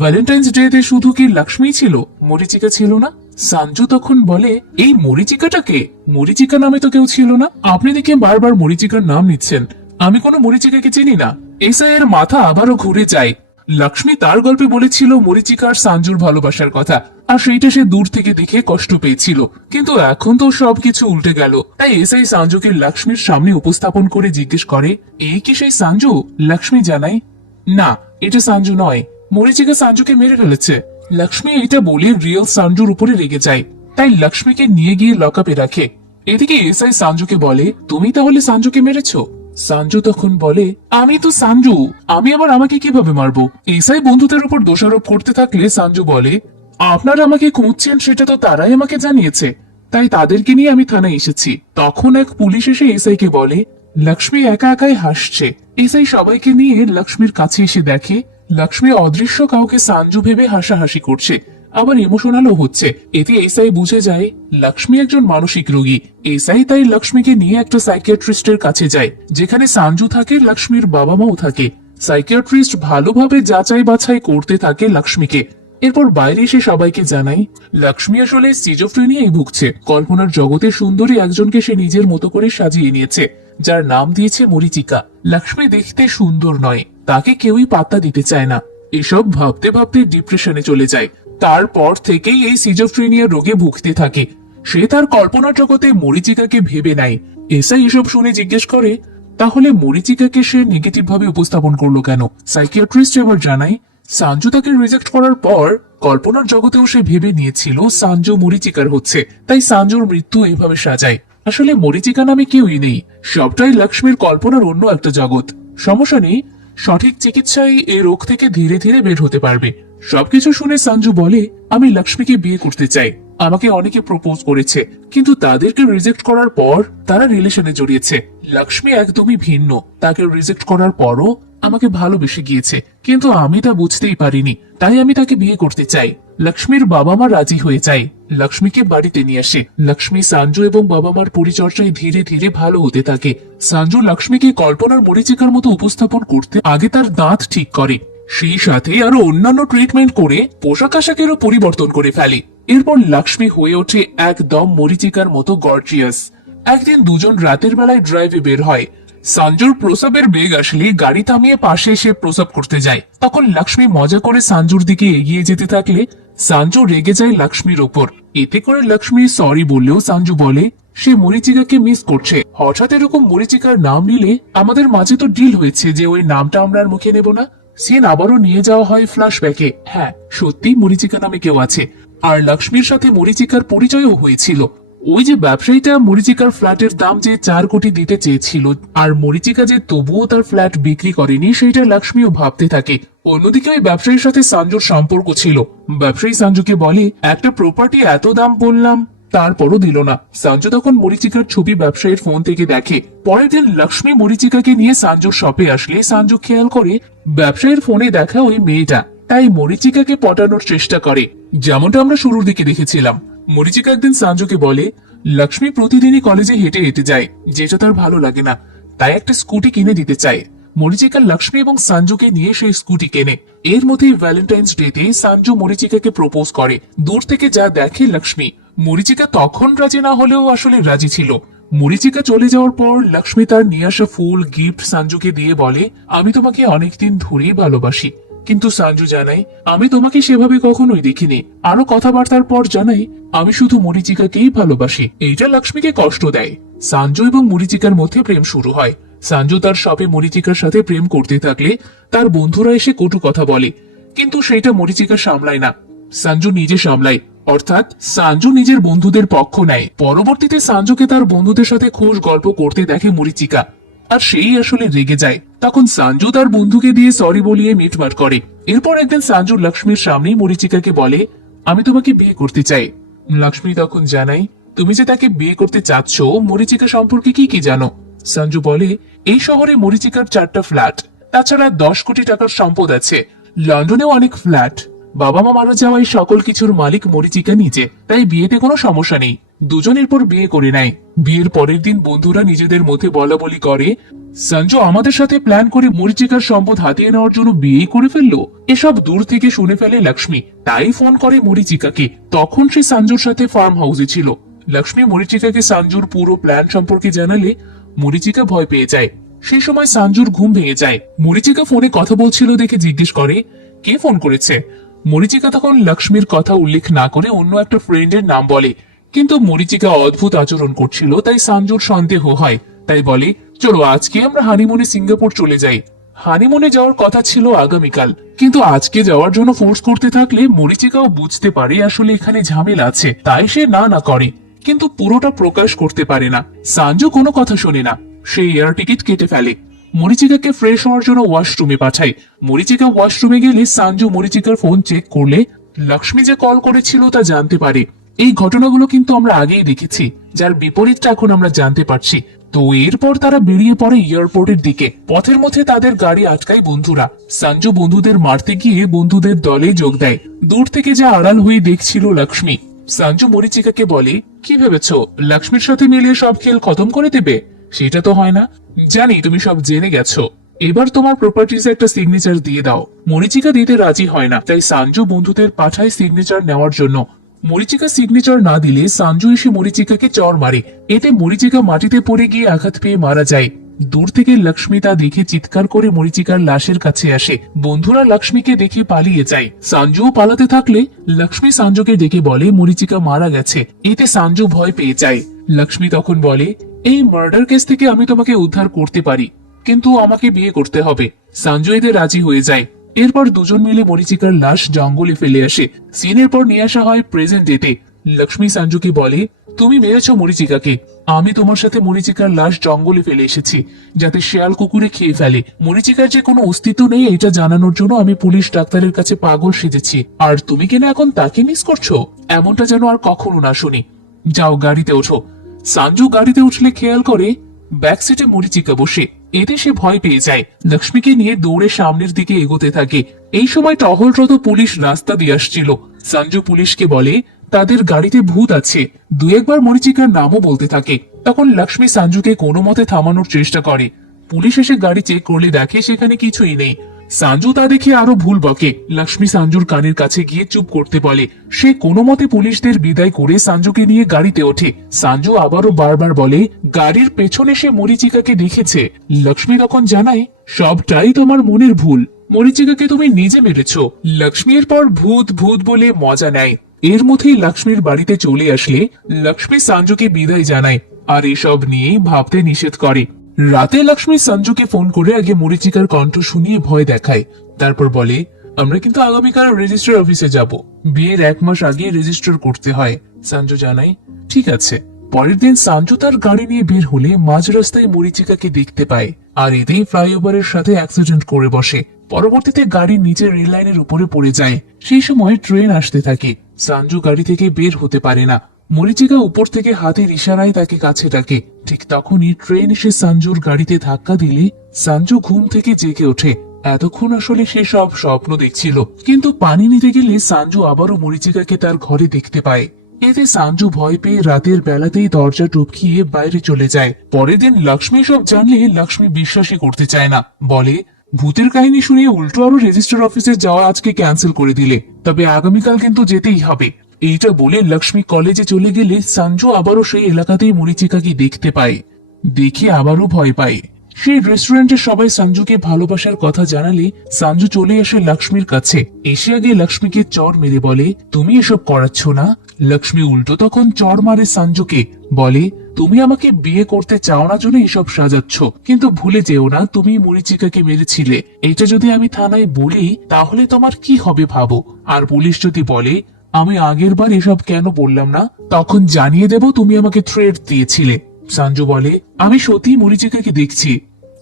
ভ্যালেন্টাইন্স ডেতে শুধু কি লক্ষ্মী ছিল, মরিচিকা ছিল না? সানজু তখন বলে, এই মরিচিকাটাকে? মরিচিকা নামে তো কেউ ছিল না। আপনি দেখে বারবার মরিচিকার নাম নিচ্ছেন, আমি কোনো মরিচিকাকে চিনি না। এসআই এর মাথা আবারও ঘুরে যায়। লক্ষ্মী তার গল্পে বলেছিল মরিচিকা আর সানজুর ভালোবাসার কথা, আর সেইটা সে দূর থেকে দেখে কষ্ট পেয়েছিল। কিন্তু এখন তো সবকিছু উল্টে গেল। তাই এসআই সানজুকে লক্ষ্মীর সামনে উপস্থাপন করে জিজ্ঞেস করে, এই কি সেই সানজু? লক্ষ্মী জানায়, না, এটা সানজু নয়, মরিচিকা সানজুকে মেরে ফেলেছে। লক্ষ্মী এটা বলে রিয়েল সানজুর উপরে রেগে যায়, তাই লক্ষ্মীকে নিয়ে গিয়ে লকআপে রাখে। এদিকে এসআই সানজুকে বলে, তুমি তাহলে সানজুকে মেরেছো? সানজু তখন বলে, আমি তো সানজু, আমি আবার আমাকে কিভাবে মারবো? এসআই বন্ধুদের উপর দোষারোপ করতে থাকলে সানজু বলে, আপনারা আমাকে খুঁজছেন সেটা তো তারাই আমাকে জানিয়েছে, তাই তাদেরকে নিয়ে আমি থানায় এসেছি। তখন এক পুলিশ এসে এসআই কে বলে, লক্ষ্মী একা একাই হাসছে। এসআই সবাইকে নিয়ে লক্ষ্মীর কাছে এসে দেখে লক্ষ্মী অদৃশ্য কাউকে সানজু ভেবে হাসাহাসি করছে, আবার ইমোশনালও হচ্ছে। এতে এসআই বুঝে যায় লক্ষ্মী একজন মানসিক রোগী। এসআই তাই লক্ষ্মীকে নিয়ে একটা সাইকিয়াট্রিস্টের কাছে যায়, যেখানে সানজু থাকে, লক্ষ্মীর বাবা মাও থাকে। সাইকিয়াট্রিস্ট ভালোভাবে যাচাই বাছাই করতে থাকে লক্ষ্মীকে। এরপর বাইরে এসে সবাইকে জানাই লক্ষ্মী আসলে সিজোফ্রেনিয়ায় ভুগছে। কল্পনার জগতে সুন্দরী একজনকে সে নিজের মতো করে সাজিয়ে নিয়েছে, যার নাম দিয়েছে মরিচিকা। লক্ষ্মী দেখতে সুন্দর নয়, তাকে কেউই পাত্তা দিতে চায় না। এসব ভাবতে ভাবতে ডিপ্রেশনে চলে যায়। তারপর থেকেই এই সিজোফ্রেনিয়া রোগে ভুগতে থাকে। সে তার কল্পনার জগতে মরিচিকাকে ভেবে নেয়। এসআই এসব শুনে জিজ্ঞেস করে, তাহলে মরিচিকাকে সে নেগেটিভ ভাবে উপস্থাপন করলো কেন? সাইকিয়াট্রিস্ট এবার জানায়, সানজু তাকে রিজেক্ট করার পর কল্পনার জগতেও সে ভেবে নিয়েছিল সানজু মরিচিকার হচ্ছে, তাই সানজুর মৃত্যু এভাবে সাজায়। আসলে মরিচিকা নামে কেউই নেই, সবটাই লক্ষ্মীর কল্পনার অন্য একটা জগৎ। সমস্যা নেই, সঠিক চিকিৎসায় এই রোগ থেকে ধীরে ধীরে বের হতে পারবে। সবকিছু শুনে সানজু বলে, আমি লক্ষ্মীকে বিয়ে করতে চাই। আমাকে অনেকে প্রপোজ করেছে, কিন্তু তাদেরকে রিজেক্ট করার পর তারা রিলেশনে জড়িয়েছে। লক্ষ্মী একদমই ভিন্ন, তাকে রিজেক্ট করার পরও আমাকে ভালোবেসে গিয়েছে, কিন্তু আমি তা বুঝতেই পারিনি, তাই আমি তাকে বিয়ে করতে চাই। লক্ষ্মীর বাবা মা রাজি হয়ে যায়, লক্ষ্মীকে বাড়িতে নিয়ে আসে। লক্ষ্মী সানজু এবং বাবা মার পরিচর্যায় ধীরে ধীরে ভালো হতে থাকে। সানজু লক্ষ্মীকে কল্পনার মরিচিকার মতো উপস্থাপন করতে আগে তার দাঁত ঠিক করে, সেই সাথে আরো অন্যান্য ট্রিটমেন্ট করে পোশাক আশাকেরও পরিবর্তন করে ফেলে। এরপর লক্ষ্মী হয়ে ওঠে একদম মরিচিকার মতো গর্জিয়াস। একদিন দুজন রাতের বেলায় ড্রাইভে বের হয়। সানজুর প্রসাবের বেগ আসলে গাড়ি থামিয়ে পাশে এসে প্রসাব করতে যায়। তখন লক্ষ্মী মজা করে সানজুর দিকে এগিয়ে যেতে থাকলে সানজু রেগে যায় লক্ষ্মীর ওপর। এতে করে লক্ষ্মী সরি বললেও সানজু বলে, সে মরিচিকাকে মিস করছে। হঠাৎ এরকম মরিচিকার নাম নিলে আমাদের মাঝে তো ডিল হয়েছে যে ওই নামটা আমরা আর মুখে নেব না। সিন আবারও নিয়ে যাওয়া হয় ফ্ল্যাশব্যাকে। হ্যাঁ, সত্যি মরিচিকা নামে কেউ আছে, আর লক্ষ্মীর সাথে মরিচিকার পরিচয়ও হয়েছিল। ওই যে ব্যবসায়ীটা মরিচিকার ফ্ল্যাটের দাম যে 4 কোটি দিতে চেয়েছিল, আর মরিচিকা যে তবুও তার ফ্ল্যাট বিক্রি করেনি, সেটা লক্ষ্মীও ভাবতে থাকে। অন্যদিকে ওই ব্যবসায়ীর সাথে সঞ্জুর সম্পর্ক ছিল। ব্যবসায়ী সঞ্জুকে বলে, একটা প্রপার্টি এত দাম বললাম, তারপরও দিল না। সঞ্জু তখন মরিচিকার ছবি ব্যবসায়ীর ফোন থেকে দেখে। পরের দিন লক্ষ্মী মরিচিকাকে নিয়ে সঞ্জুর শপে আসলে সঞ্জু খেয়াল করে ব্যবসায়ীর ফোনে দেখা ওই মেয়েটা, তাই মরিচিকাকে পটানোর চেষ্টা করে, যেমনটা আমরা শুরুর দিকে দেখেছিলাম। মরিচিকা একদিন সঞ্জুকে বলে, লক্ষ্মী প্রতিদিনই কলেজে হেঁটে হেঁটে যায়, যেটা তার ভালো লাগে না, তাই একটা স্কুটি কিনে দিতে চায়। মরিচিকা লক্ষ্মী এবং সঞ্জুকে নিয়ে সেই স্কুটি কেনে। এর মধ্যে ভ্যালেন্টাইন্স ডেতে সঞ্জু মরিচিকাকে প্রপোজ করে। দূর থেকে যা দেখে লক্ষ্মী, মরিচিকা তখন রাজি না হলেও আসলে রাজি ছিল। মরিচিকা চলে যাওয়ার পর লক্ষ্মী তার নিয়ে আসা ফুল গিফট সঞ্জুকে দিয়ে বলে, আমি তোমাকে অনেকদিন ধরেই ভালোবাসি। কিন্তু সঞ্জু জানাই, আমি তোমাকে সেভাবে কখনোই দেখিনি। আরো কথাবার্তার পর জানাই, আমি শুধু মরিচিকাকেই ভালোবাসি। এইটা লক্ষ্মীকে কষ্ট দেয়। সঞ্জু এবং মরিচিকার মধ্যে প্রেম শুরু হয়। সঞ্জু তার শপে মরিচিকার সাথে প্রেম করতে থাকলে তার বন্ধুরা এসে কটু কথা বলে, কিন্তু সেটা মরিচিকা সামলায় না, সঞ্জু নিজে সামলায়। অর্থাৎ সঞ্জু নিজের বন্ধুদের পক্ষ নেয়। পরবর্তীতে সঞ্জুকে তার বন্ধুদের সাথে খুশ গল্প করতে দেখে মরিচিকা, আর সেই আসলে রেগে যায়। তখন সঞ্জু তার বন্ধুকে দিয়ে সরি বলিয়ে মিটমাট করে। এরপর একদিন সঞ্জু লক্ষ্মীর সামনে মরিচিকাকে বলে, আমি তোমাকে বিয়ে করতে চাই। লক্ষ্মী তখন জানাই, তুমি যে তাকে বিয়ে করতে চাচ্ছ, মরিচিকা সম্পর্কে কি কি জানো? সঞ্জু বলে, এই শহরে মরিচিকার 4টা ফ্ল্যাট, তাছাড়া 10 কোটি টাকার সম্পদ আছে। লন্ডনেও অনেক ফ্ল্যাট। বাবা মা মারা যাওয়ায় সকল কিছুর মালিক মরিচিকা নিজে, তাই বিয়েতে কোনো সমস্যা নেই। দুজনের পর বিয়ে করে নেয়। বিয়ের পরের দিন বন্ধুরা নিজেদের মধ্যে বলা বলি করে, সঞ্জু আমাদের সাথে প্ল্যান করে মরিচিকার সম্পদ হাতিয়ে নেওয়ার জন্য বিয়ে করে ফেললো। এসব দূর থেকে শুনে ফেলে লক্ষ্মী, তাই ফোন করে মরিচিকাকে। তখন সে সঞ্জুর সাথে ফার্ম হাউসে ছিল। লক্ষ্মী মরিচিকাকে সঞ্জুর পুরো প্ল্যান সম্পর্কে জানালে মরিচিকা ভয় পেয়ে যায়। সেই সময় সঞ্জুর ঘুম ভেঙে যায়। মরিচিকা ফোনে কথা বলছিল দেখে জিজ্ঞেস করে, কে ফোন করেছে? মরিচিকা তখন লক্ষ্মীর কথা উল্লেখ না করে অন্য একটা ফ্রেন্ডের নাম বলে, কিন্তু মরিচিকা অদ্ভুত আচরণ করছিল, তাই সঞ্জুর সন্দেহ হয়। তাই বলে, চলো আজকে আমরা হানিমুনে সিঙ্গাপুর চলে যাই। হানিমুনে যাওয়ার কথা ছিল আগামীকাল, কিন্তু আজকে যাওয়ার জন্য ফোর্স করতে থাকলে মরিচিকাও বুঝতে পারে আসলে এখানে ঝামেলা আছে, তাই সে না না করে, কিন্তু পুরোটা প্রকাশ করতে পারে না। সঞ্জু কোনো কথা শোনে না, সে এয়ার টিকিট কেটে ফেলে। মরিচিকাকে ফ্রেশ হওয়ার জন্য ওয়াশরুমে পাঠায়। মরিচিকা ওয়াশরুমে গেলে সঞ্জু মরিচিকার ফোন চেক করলে লক্ষ্মী যে কল করেছিল তা জানতে পারে। এই ঘটনাগুলো কিন্তু আমরা আগেই দেখেছি, যার বিপরীতটা এখন আমরা জানতে পারছি। তো এরপর তারা বেরিয়ে পড়ে এয়ারপোর্টের দিকে। পথের মধ্যে তাদের গাড়ি আটকায় বন্ধুরা। সঞ্জু বন্ধুদের মারতে গিয়ে বন্ধুদের দলে যোগ দেয়। দূর থেকে যা আড়াল হয়ে দেখছিল লক্ষ্মী। সঞ্জু মরিচিকাকে বলে, কি ভেবেছ লক্ষ্মীর সাথে মিলিয়ে সব খেল খতম করে দেবে? সেটা তো হয় না। জানি তুমি সব জেনে গেছো, এবার তোমার প্রপার্টিজ একটা সিগনেচার দিয়ে দাও। মরিচিকা দিতে রাজি হয় না, তাই সঞ্জু বন্ধুদের পাঠায় সিগনেচার নেওয়ার জন্য। মরিচিকা সিগনেচার না দিলে সঞ্জু এসে মরিচিকাকে চড় মারে। এতে মরিচিকা মাটিতে পড়ে গিয়ে আঘাত পেয়ে মারা যায়। দূর থেকে লক্ষ্মী তা দেখে চিৎকার করে মরিচিকার লাশের কাছে আসে। বন্ধুরা লক্ষ্মীকে দেখে পালিয়ে যায়। সঞ্জুও পালাতে থাকলে লক্ষ্মী সঞ্জুকে ডেকে বলে মরিচিকা মারা গেছে। এতে সঞ্জু ভয় পেয়ে যায়। লক্ষ্মী তখন বলে, এই মার্ডার কেস থেকে আমি তোমাকে উদ্ধার করতে পারি, কিন্তু আমাকে বিয়ে করতে হবে। সঞ্জু এতে রাজি হয়ে যায়। এরপর দুজন মিলে মরিচিকার লাশ জঙ্গলে ফেলে আসে। সিনের পর নিয়ে আসা হয় প্রেজেন্ট ডেতে। লক্ষ্মী সঞ্জুকে বলে, তুমি মেরেছ মরিচিকাকে, আমি তোমার সাথে মরিচিকার লাশ জঙ্গলে ফেলে এসেছি, যাতে শেয়াল কুকুরে খেয়ে ফেলে। মরিচিকার যে কোনো অস্তিত্ব নেই এটা জানানোর জন্য আমি পুলিশ ডাক্তারের কাছে পাগল সেজেছি, আর তুমি কিনা এখন তাকে মিস করছো? এমনটা যেন আর কখনো না শুনি। যাও গাড়িতে ওঠো। সঞ্জু গাড়িতে উঠলে খেয়াল করে ব্যাক সিটে মরিচিকা বসে। এতে সে ভয় পেয়ে যায়। লক্ষ্মীকে নিয়ে দৌড়ে সামনের দিকে এগোতে থাকে। এই সময় টহলরত পুলিশ রাস্তা দিয়ে আসছিল। সঞ্জু পুলিশকে বলে তাদের গাড়িতে ভূত আছে। দু একবার মরিচিকার নামও বলতে থাকে। তখন লক্ষ্মী সঞ্জুকে কোনো মতে থামানোর চেষ্টা করে। পুলিশ এসে গাড়ি চেক করলে দেখে সেখানে কিছুই নেই। সঞ্জু তা দেখে আরো ভুল বকে। লক্ষ্মী সঞ্জুর কানের কাছে গিয়ে চুপ করতে বলে। সে কোনো মতে পুলিশদের বিদায় করে সঞ্জুকে নিয়ে গাড়িতে ওঠে। সঞ্জু আবারও বারবার বলে গাড়ির পেছনে সে মরিচিকাকে দেখেছে। লক্ষ্মী তখন জানায়, সবটাই তোমার মনের ভুল, মরিচিকাকে তুমি নিজে মেরেছ। লক্ষ্মীর পর ভূত ভূত বলে মজা নেয়। এর মধ্যেই লক্ষ্মীর বাড়িতে চলে আসলে লক্ষ্মী সঞ্জুকে বিদায় জানায় আর এসব নিয়েই ভাবতে নিষেধ করে। রাতে লক্ষ্মী সঞ্জুকে ফোন করে আগে মরিচিকার কণ্ঠ শুনিয়ে ভয় দেখায়, তারপর বলে আমরা কিন্তু আগামীকাল রেজিস্ট্রার অফিসে যাব, বিয়ের 1 মাস আগে রেজিস্টার করতে হয়। সঞ্জু জানায় ঠিক আছে। পরের দিন সঞ্জু তার গাড়ি নিয়ে বের হলে মাঝ রাস্তায় মরিচিকাকে দেখতে পায় আর এতেই ফ্লাইওভারের সাথে অ্যাক্সিডেন্ট করে বসে। পরবর্তীতে গাড়ির নিচে রেল লাইনের উপরে পড়ে যায়। সেই সময় ট্রেন আসতে থাকে। সঞ্জু গাড়ি থেকে বের হতে পারে না। মরিচিকা উপর থেকে হাতের ইশারায় তাকে কাছে ডাকে। ঠিক তখনই ট্রেন এসে সঞ্জুর গাড়িতে ধাক্কা দিলে সঞ্জু ঘুম থেকে জেগে ওঠে। এতক্ষণ আসলে সে সব স্বপ্ন দেখছিল, কিন্তু পানি নিতে গেলে সঞ্জু আবারও মরিচিকাকে তার ঘরে দেখতে পায়। এতে সঞ্জু ভয় পেয়ে রাতের বেলাতেই দরজা টপকিয়ে বাইরে চলে যায়। পরের দিন লক্ষ্মী সব জানলে লক্ষ্মী বিশ্বাসই করতে চায় না, বলে ভূতের কাহিনী শুনে উল্টো আরো রেজিস্টার অফিসে যাওয়া আজকে ক্যান্সেল করে দিলে, তবে আগামীকাল কিন্তু যেতেই হবে। এইটা বলে লক্ষ্মী কলেজে চলে গেলে সঞ্জু আবারও সেই এলাকাতেই মরিচিকাকে দেখতে পায়। দেখে আবারও ভয় পায়। সেই রেস্টুরেন্টে সবাই সঞ্জুকে ভালোবাসার কথা জানালে সঞ্জু চলে আসে লক্ষ্মীর কাছে। এসে আগে লক্ষ্মীকে চড় মেরে বলে তুমি এসব করাচ্ছ না। লক্ষ্মী উল্টো তখন চড় মারে সঞ্জুকে, বলে তুমি আমাকে বিয়ে করতে চাও না জন্য এসব সাজাচ্ছ, কিন্তু ভুলে যেও না তুমি মরিচিকাকে মেরেছিলে। এটা যদি আমি থানায় বলি তাহলে তোমার কি হবে ভাবো। আর পুলিশ যদি বলে আমি আগের বার এসব কেন বললাম না, তখন জানিয়ে দেব তুমি আমাকে থ্রেট দিয়েছিলে। সঞ্জু বলে আমি সত্যি মরিচিকাকে দেখছি,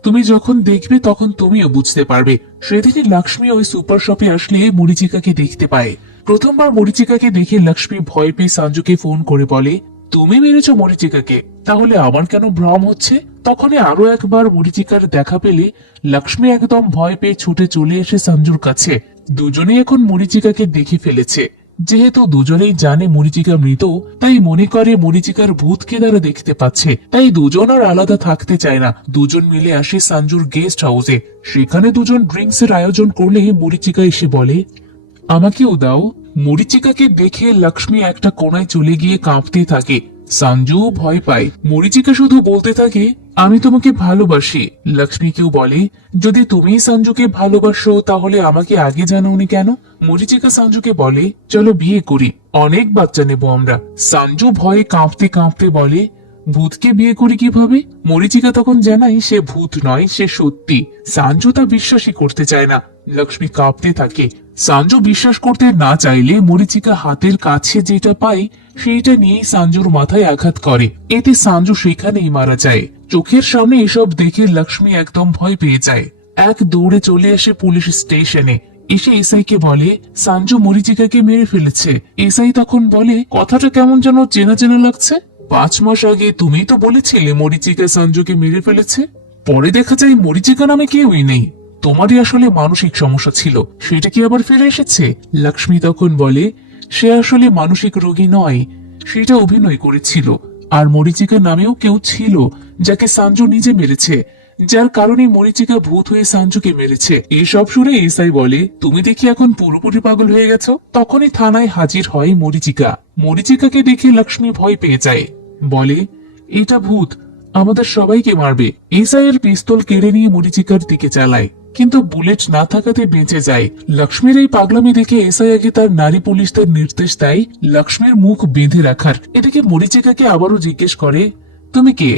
তুমি যখন দেখবে তখন তুমিও বুঝতে পারবে। সেদিকে লক্ষ্মী ওই সুপার শপে আসলে মরিচিকাকে দেখতে পায়। প্রথমবার মরিচিকাকে দেখে লক্ষ্মী ভয় পেয়ে সঞ্জুকে ফোন করে বলে তুমি মেরেছ মরিচিকাকে, তাহলে আমার কেন ভ্রম হচ্ছে। তখনই আরো একবার মরিচিকার দেখা পেলে লক্ষ্মী একদম ভয় পেয়ে ছুটে চলে এসে সঞ্জুর কাছে। দুজনেই এখন মরিচিকাকে দেখে ফেলেছে। যেহেতু দুজনেই জানে মরিচিকা মৃত, তাই মনে করে মরিচিকার ভূতকে তারা দেখতে পাচ্ছে। তাই দুজন আর আলাদা থাকতে চায় না। দুজন মিলে আসে সঞ্জুর গেস্ট হাউসে। সেখানে দুজন ড্রিঙ্কস এর আয়োজন করলে মরিচিকা এসে বলে আমাকেও দাও। মরিচিকাকে দেখে লক্ষ্মী একটা কোনায় চলে গিয়ে কাঁপতে থাকে। সঞ্জু ভয় পায়। মরিচিকা শুধু বলতে থাকে আমি তোমাকে ভালোবাসি। লক্ষ্মীকেও বলে যদি তুমি সঞ্জুকে ভালোবাসো তাহলে আমাকে আগে জানাওনি কেন। মরিচিকা সঞ্জুকে বলে চলো বিয়ে করি, অনেক বাচ্চা নেব আমরা। সঞ্জু ভয়ে কাঁপতে কাঁপতে বলে ভূতকে বিয়ে করি কিভাবে। মরিচিকা তখন জানাই সে ভূত নয়, সে সত্যি। সঞ্জু তা বিশ্বাসই করতে চায় না। লক্ষ্মী কাঁপতে থাকে। সঞ্জু বিশ্বাস করতে না চাইলে মরিচিকা হাতের কাছে যেটা পায় সেইটা নিয়েই সঞ্জুর মাথায় আঘাত করে। এতে সঞ্জু সেখানেই মারা যায়। চোখের সামনে এসব দেখে লক্ষ্মী একদম ভয় পেয়ে যায়। এক দৌড়ে চলে আসে পুলিশ স্টেশনে। এসে এসআই কে বলে সঞ্জু মরিচিকাকে মেরে ফেলেছে। এসআই তখন বলে কথাটা কেমন যেন চেনা চেনা লাগছে। 5 মাস আগে তুমি তো বলেছিলে মরিচিকা সঞ্জুকে মেরে ফেলেছে। পরে দেখা যায় মরিচিকা নামে কেউই নেই। তোমারই আসলে মানসিক সমস্যা ছিল, সেটা কি আবার ফিরে এসেছে। লক্ষ্মী তখন বলে সে আসলে মানসিক রোগী নয়, সেটা অভিনয় করেছিল। আর মরিচিকা নামেও কেউ ছিল যাকে সঞ্জু নিজে মেরেছে, যার কারণে মরিচিকা ভূত হয়ে সঞ্জুকে মেরেছে। এসব শুনে এসআই বলে তুমি দেখি এখন পুরোপুরি পাগল হয়ে গেছো। তখনই থানায় হাজির হয় মরিচিকা। মরিচিকাকে দেখে লক্ষ্মী ভয় পেয়ে যায়, বলে এটা ভূত, আমাদের সবাইকে মারবে। এসআই এর পিস্তল কেড়ে নিয়ে মরিচিকার দিকে চালায়, কিন্তু বুলেট না থাকাতে বেঁচে যায়। লক্ষ্মীর এই পাগলামি দেখে এসআই আগে তার নারী পুলিশদের নির্দেশ দেয় লক্ষ্মীর মুখ বেঁধে রাখার। এদিকে মরিচিকাকে আবারও জিজ্ঞেস করে তুমি কে।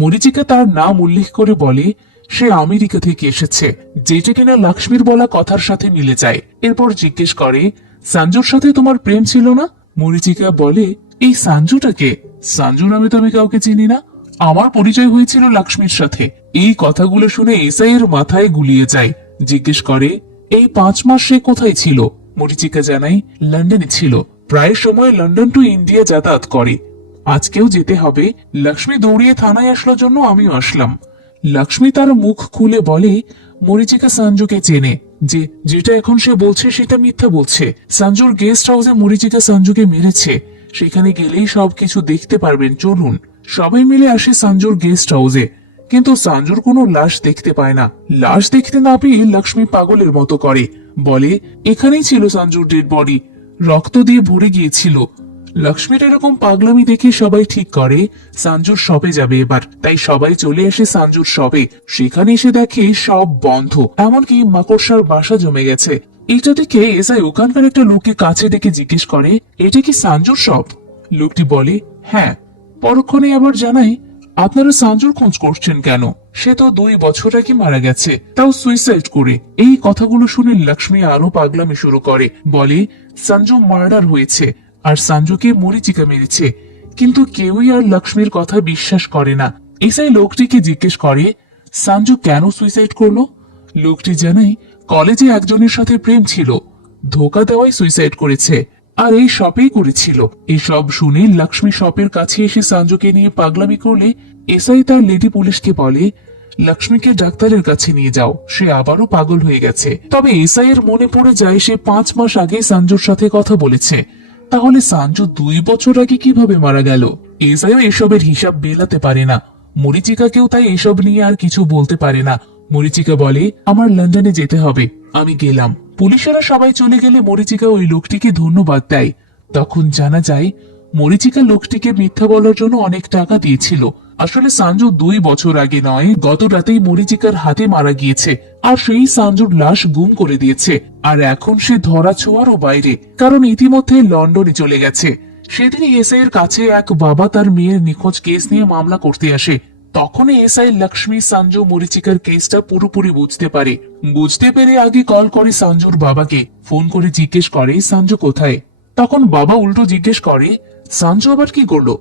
মরিচিকা তার নাম উল্লেখ করে বলে সে আমেরিকা থেকে এসেছে, যেটা কিনা লক্ষ্মীর বলা কথার সাথে মিলে যায়। এরপর জিজ্ঞেস করে সঞ্জুর সাথে তোমার প্রেম ছিল না। মরিচিকা বলে এই সঞ্জুটাকে, সঞ্জু নামে তো আমি কাউকে চিনি না, আমার পরিচয় হয়েছিল লক্ষ্মীর সাথে। এই কথাগুলো শুনে এসআই এর মাথায় গুলিয়ে যায়। জিজ্ঞেস করে এই 5 মাস সে কোথায় ছিল। মরিচিকা জানাই লন্ডনে ছিল, প্রায় সময় লন্ডন টু ইন্ডিয়া যাতায়াত করে। আজকেও যেতে হবে। লক্ষ্মী দৌড়িয়ে থানায় আসলো জন্য আমিও আসলাম। লক্ষ্মী তার মুখ খুলে বলে মরিচিকা সঞ্জুকে চেনে, যেটা এখন সে বলছে সেটা মিথ্যা বলছে। সঞ্জুর গেস্ট হাউসে মরিচিকা সঞ্জুকে মেরেছে, সেখানে গেলেই সবকিছু দেখতে পারবেন, চলুন। সবাই মিলে আসে সঞ্জুর গেস্ট হাউসে, কিন্তু সঞ্জুর কোনো লাশ দেখতে পায় না। লাশ দেখতে না পেয়ে লক্ষ্মী পাগলের মতো করে, বলে এখানেই ছিল সঞ্জুর ডেড বডি, রক্ত দিয়ে ভরে গিয়েছিল। লক্ষ্মীর এরকম পাগলামি দেখে সবাই ঠিক করে সঞ্জুর শপে যাবে এবার। তাই সবাই চলে আসে সঞ্জুর শপে। সেখানে এসে দেখে সব বন্ধ, এমনকি মাকড়সার বাসা জমে গেছে। এটা দেখে এসআই ওখানকার একটা লোককে কাছে ডেকে জিজ্ঞেস করে, এটা কি সাঞ্জুর শপ? লোকটি বলে, হ্যাঁ। পরক্ষণে আবার জানায়, আপনারা সাঞ্জুর খোঁজ করছেন কেন? সে তো 2 বছর আগে মারা গেছে, তাও সুইসাইড করে। এই কথাগুলো শুনে লক্ষ্মী আরো পাগলামি শুরু করে, বলে সঞ্জু মার্ডার হয়েছে আর সঞ্জুকে মরিচিকা মেরেছে। কিন্তু কেউই আর লক্ষ্মীর কথা বিশ্বাস করে না। এসআই লোকটিকে জিজ্ঞেস করে, সঞ্জু কেন সুইসাইড করলো? লোকটি জানায়, কলেজে একজনের সাথে প্রেম ছিল, ধোকা দেওয়াই সুইসাইড করেছে, আর এই শপেই করেছিল। এসব শুনে লক্ষ্মী শপের কাছে এসে সঞ্জুকে নিয়ে পাগলামি করলে এসআই তার লেডি পুলিশকে বলে, লক্ষ্মীকে ডাক্তারের কাছে নিয়ে যাও, সে আবারও পাগল হয়ে গেছে। তবে এসআই এর মনে পড়ে যায় সে 5 মাস আগে সঞ্জুর সাথে কথা বলেছে। তাহলে সঞ্জু 2 বছর আগে কিভাবে মারা গেল? এসআইও এসবের হিসাব মেলাতে পারে না। মরিচিকাকেও তাই এসব নিয়ে আর কিছু বলতে পারে না। মরিচিকা বলে, আমার লন্ডনে যেতে হবে, আমি গেলাম। পুলিশেরা সবাই চলে গেলে মরিচিকা ওই লোকটিকে ধন্যবাদ দেয়। তখন জানা যায় মরিচিকা লোকটিকে মিথ্যা বলার জন্য অনেক টাকা দিয়েছিল। আসলে সঞ্জু 2 বছর আগে নয়, গত রাতেই মরিচিকার হাতে মারা গিয়েছে, আর সেই সঞ্জুর লাশ গুম করে দিয়েছে। আর এখন সে ধরা ছোঁয়ারও বাইরে, কারণ ইতিমধ্যে লন্ডনে চলে গেছে। সেদিনই এসআই এর কাছে এক বাবা তার মেয়ের নিখোঁজ কেস নিয়ে মামলা করতে আসে। তখনই এসআই লক্ষ্মী সঞ্জু মরিচিকার কেসটা পুরোপুরি বুঝতে পারে। বুঝতে পেরে আগে কল করে সঞ্জুর বাবাকে, ফোন করে জিজ্ঞেস করে সঞ্জু কোথায়। তখন বাবা উল্টো জিজ্ঞেস করে, সঞ্জু আবার কি করলো?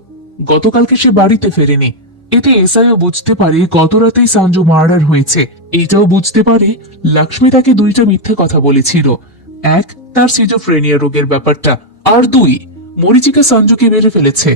গতকালকে সে বাড়িতে ফেরেনি। এতে এসআইও বুঝতে পারে গত রাতেই সঞ্জু মার্ডার হয়েছে। এটাও বুঝতে পারে লক্ষ্মী তাকে 2টা মিথ্যে কথা বলেছিল। 1, তার সিজোফ্রেনিয়া রোগের ব্যাপারটা, আর 2, মরিচিকা সঞ্জুকে মেরে ফেলেছে।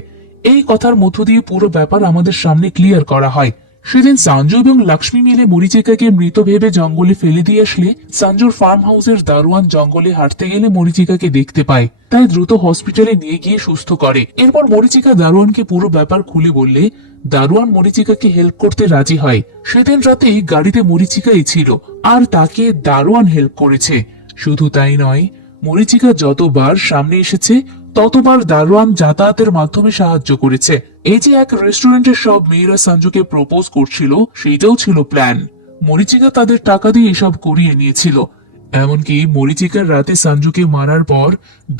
এই কথার মধ্য দিয়ে পুরো ব্যাপার আমাদের সামনে ক্লিয়ার করা হয়। সেদিন সঞ্জু এবং লক্ষ্মী মিলে মরিচিকাকে মৃত ভেবে জঙ্গলে ফেলে দিয়ে আসলে সঞ্জুর ফার্ম হাউসের দারোয়ান জঙ্গলে হাঁটতে গেলে মরিচিকাকে দেখতে পায়, তাই দ্রুত হসপিটালে নিয়ে গিয়ে সুস্থ করে। এরপর মরিচিকা দারোয়ানকে পুরো ব্যাপার খুলে বললে দারোয়ান মরিচিকাকে হেল্প করতে রাজি হয়। সেদিন রাতে গাড়িতে মরিচিকাই ছিল, আর তাকে দারোয়ান হেল্প করেছে। শুধু তাই নয়, মরিচিকা যতবার সামনে এসেছে ততবার দারোয়ান যাতায়াতের মাধ্যমে সাহায্য করেছে। এই যে এক রেস্টুরেন্টের সব মেয়েরা সঞ্জুকে প্রপোজ করছিল, সেটাও ছিল প্ল্যান। মরিচিকা তাদের টাকা দিয়ে এসব করিয়ে নিয়েছিল। এমনকি মরিচিকার রাতে সঞ্জুকে মারার পর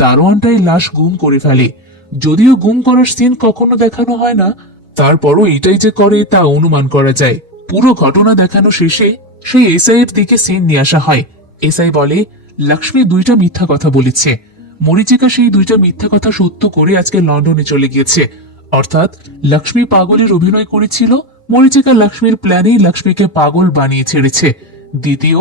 দারোয়ানটাই লাশ গুম করে ফেলে। যদিও গুম করার সিন কখনো দেখানো হয় না, তারপরও এটাই যে করে তা অনুমান করা যায়। পুরো ঘটনা দেখানো শেষে সেই এসআই এর দিকে সিন নিয়ে আসা হয়। এসআই বলে, লক্ষ্মী 2টা মিথ্যা কথা বলেছে। মরিচিকা সেই 2টা মিথ্যা কথা সত্য করে আজকে লন্ডনে চলে গিয়েছে। অর্থাৎ লক্ষ্মী পাগলের অভিনয় করেছিল, মরিচিকা লক্ষ্মীর প্ল্যানেই লক্ষ্মীকে পাগল বানিয়ে ছেড়েছে। দ্বিতীয়,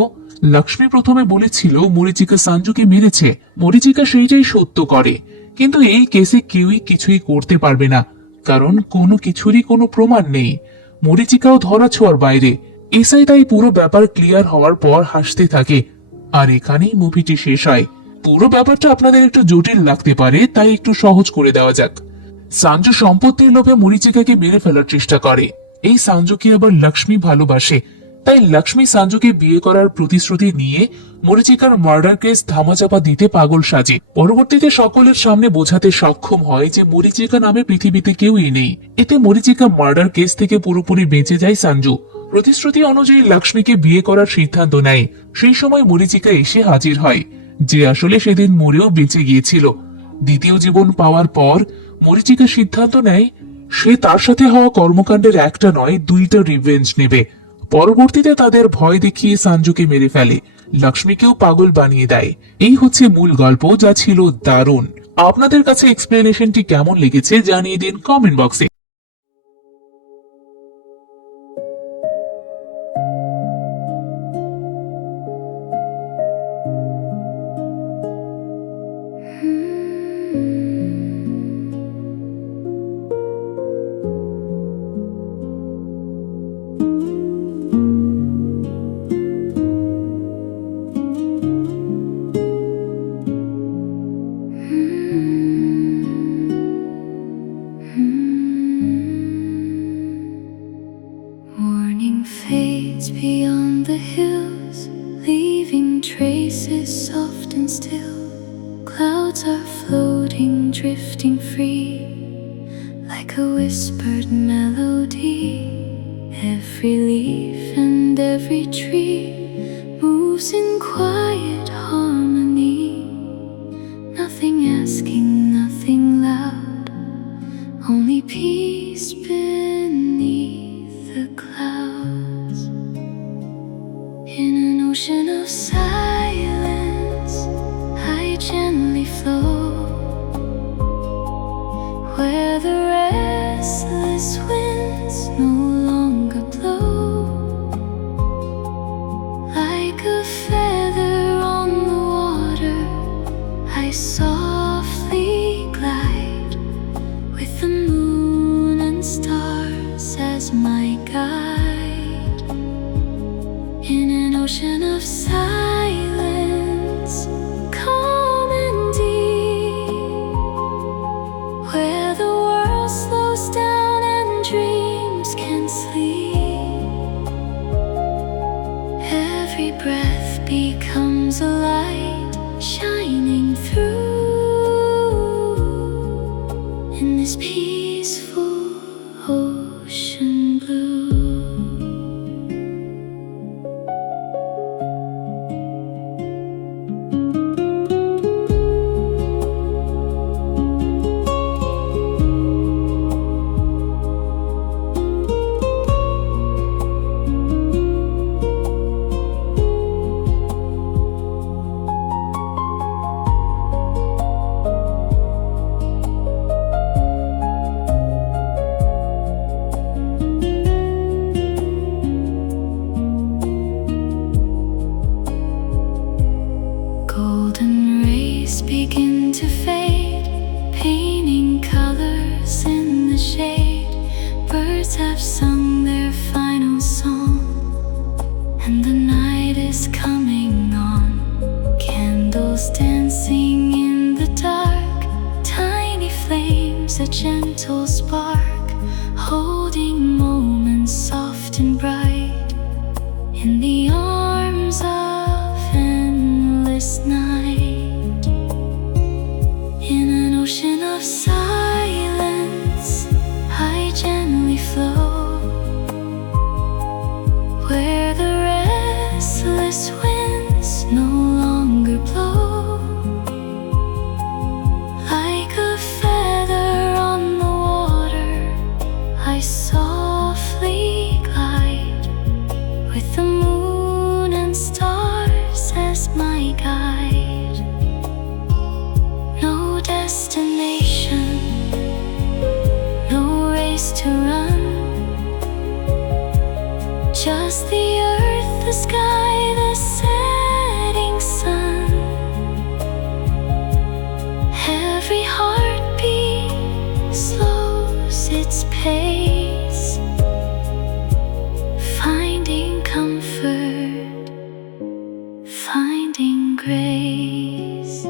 লক্ষ্মী প্রথমে বলেছিল মরিচিকা সঞ্জুকে মেরেছে, মরিচিকা সেইটাই সত্য করে। কিন্তু এই কেসে কেউই কিছুই করতে পারবে না, কারণ কোনো কিছুরই কোনো প্রমাণ নেই। মরিচিকাও ধরা ছোঁয়ার বাইরে। এসআই তাই পুরো ব্যাপার ক্লিয়ার হওয়ার পর হাসতে থাকে। আর এখানেই মুভিটি শেষ হয়। পুরো ব্যাপারটা আপনাদের একটু জটিল লাগতে পারে, তাই একটু সহজ করে দেওয়া যাক। সঞ্জু সম্পত্তির লোভে মরিচিকাকে মেরে ফেলার চেষ্টা করে। এই সঞ্জুকে আবার লক্ষ্মী ভালোবাসে, তাই লক্ষ্মী সঞ্জুকে বিয়ে করার প্রতিশ্রুতি নিয়ে মরিচিকার মার্ডার কেস ধামাচাপা দিতে পাগল সাজে। পরবর্তীতে সকলের সামনে বোঝাতে সক্ষম হয় যে মরিচিকা নামে পৃথিবীতে কেউই নেই। এতে মরিচিকা মার্ডার কেস থেকে পুরোপুরি বেঁচে যায় সঞ্জু। প্রতিশ্রুতি অনুযায়ী লক্ষ্মীকে বিয়ে করার সিদ্ধান্ত নেয়। সেই সময় মরিচিকা এসে হাজির হয়, যে আসলে সেদিন মরেও বেঁচে গিয়েছিল। দ্বিতীয় জীবন পাওয়ার পর মরিচিকা সিদ্ধান্ত নেয় সে তার সাথে হওয়া কর্মকাণ্ডের একটা নয় 2টা রিভেঞ্জ নেবে। পরবর্তীতে তাদের ভয় দেখিয়ে সঞ্জুকে মেরে ফেলে, লক্ষ্মীকেও পাগল বানিয়ে দেয়। এই হচ্ছে মূল গল্প, যা ছিল দারুণ। আপনাদের কাছে এক্সপ্লেনেশনটি কেমন লেগেছে জানিয়ে দিন কমেন্ট বক্সে। Morning fades beyond the hills, leaving traces soft and still. Clouds are floating, drifting free, like a whispered melody. Every leaf and every tree moves in quiet harmony. peace beneath the clouds. In an ocean of silence, I gently float, where the restless winds no longer blow. Like a feather on the water, I softly glide, with the moon and stars as my guide. In an ocean of silence, calm and deep, where the world slows down and dreams can sleep. Every breath becomes a light shining through in this peaceful ocean blue. Golden rays begin to fade, painting colors in the shade. Birds have sung their final song, and the night is coming on. Candles dancing in the dark, tiny flames, a gentle spark, holding moments soft and bright in the arms of endless night. In an ocean of silence, I gently float, where the restless winds no longer blow. Like a feather on the water, I softly glide, with the moon and stars as my guide. No destination, no race to run, just the earth, the sky, the setting sun. Every heartbeat slows its pace, finding comfort, finding grace.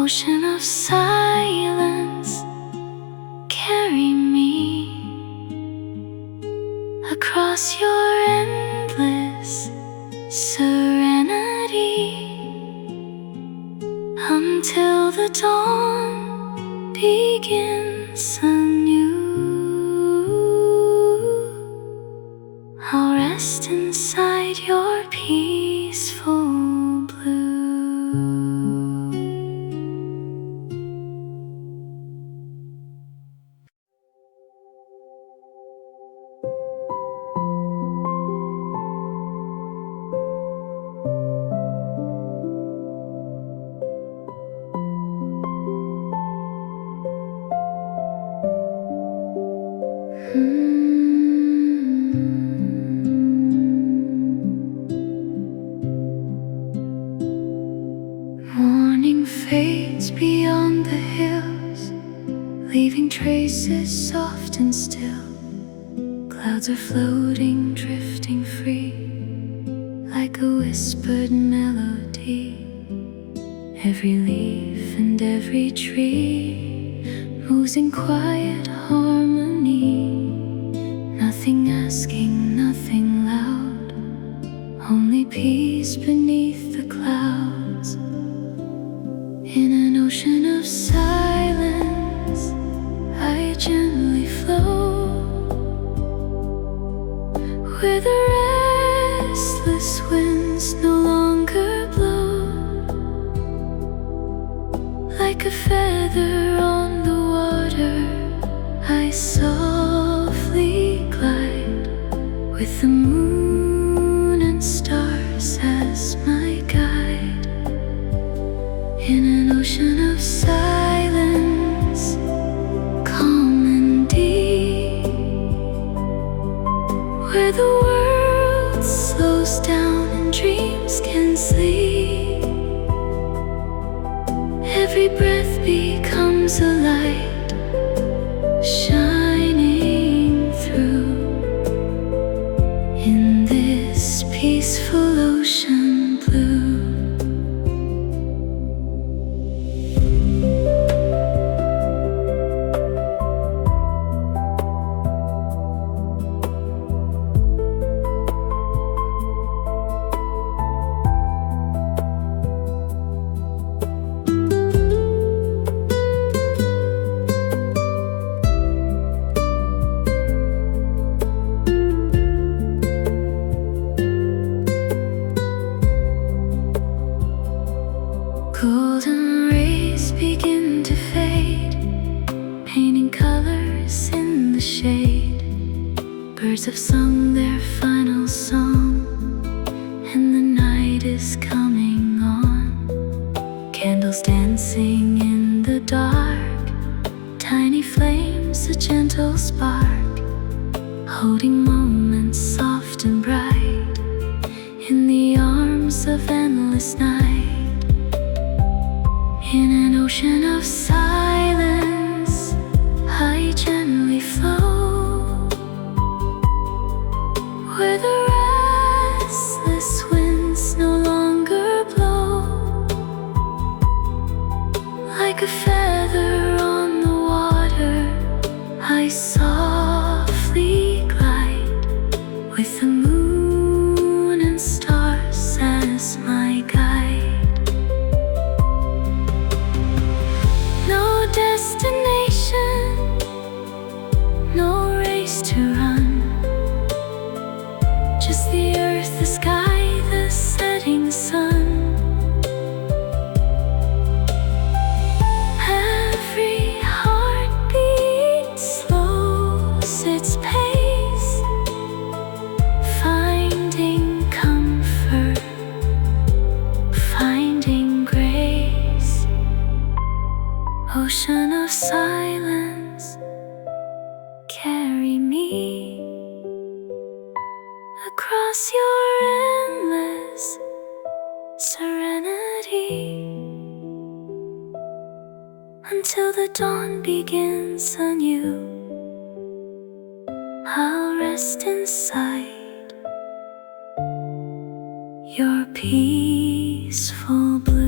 Ocean of silence, carry me across your endless serenity, until the dawn begins anew. I'll rest inside your peaceful blue. Morning fades beyond the hills, leaving traces soft and still. Clouds are floating, drifting free, like a whispered melody. Every leaf and every tree moves in quiet harmony. Nothing asking, nothing loud, only peace beneath the clouds. In an ocean of silence, I gently float, where the restless winds no longer blow. Like a feather on the water, I I softly glide with the moon and stars as my guide, in an ocean of silence, calm and deep, where the world slows down and dreams can sleep. Every breath becomes a light, shining through in this peaceful ocean blue. Golden rays begin to fade, painting colors in the shade. Birds have sung their final song, and the night is coming on. Candles dancing in the dark, tiny flames, a gentle spark, holding moments soft and bright in the arms of endless night. In an ocean of silence, I gently flow, where the restless winds no longer blow. Like a feather on the water, I softly glide with the moon and stars as my guide. No destination, no race to run, just the earth, the sky, the setting sun. Every heartbeat slows its pace, finding comfort, finding grace. Ocean of silence, carry me across your endless serenity, until the dawn begins anew. I'll rest inside your peaceful blue.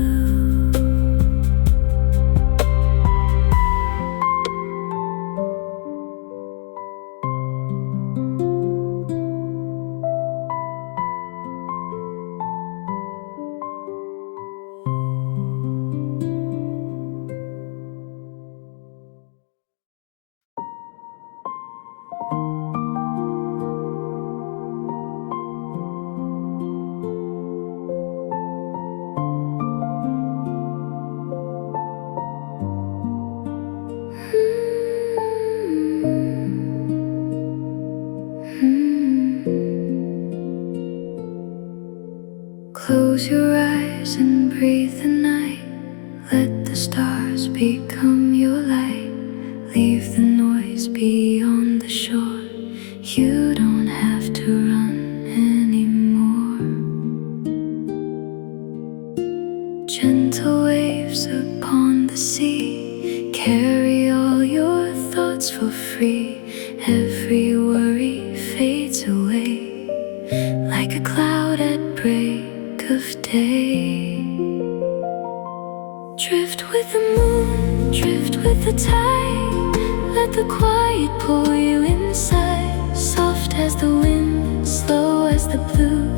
Close your eyes and breathe the night. Let the stars become your light. Leave the noise beyond the shore. You don't have to run anymore. Gentle waves upon the sea, carry all your thoughts for free. Every worry fades away, like a cloud at break of day. Drift with the moon, drift with the tide. Let the quiet pull you inside. Soft as the wind, slow as the blue.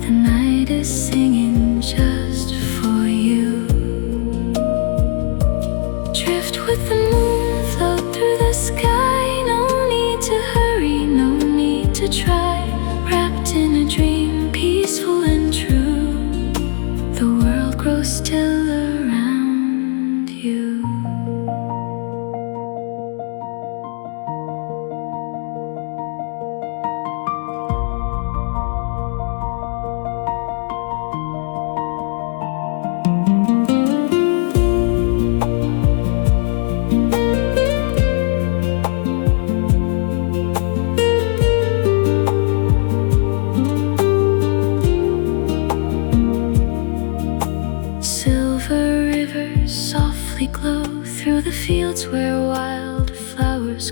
The night is singing just for you. Drift with the moon, float through the sky. No need to hurry, no need to try. Wrapped in a dream, peaceful and true. The world grows still around you.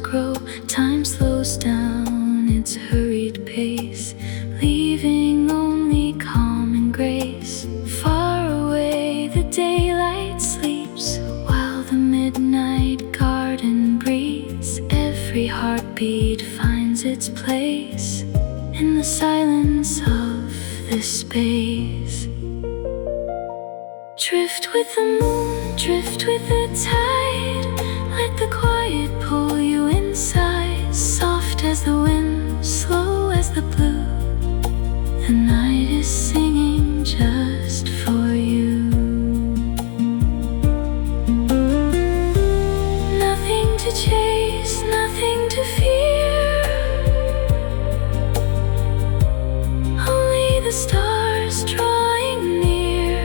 grow, time slows down its hurried pace, leaving only calm and grace. Far away the daylight sleeps, while the midnight garden breathes. Every heartbeat finds its place in the silence of this space. Drift with the moon, drift with the tide. Let the quiet pull you inside. Soft as the wind, slow as the blue, the night is singing just for you. Nothing to chase, nothing to fear, only the stars drawing near.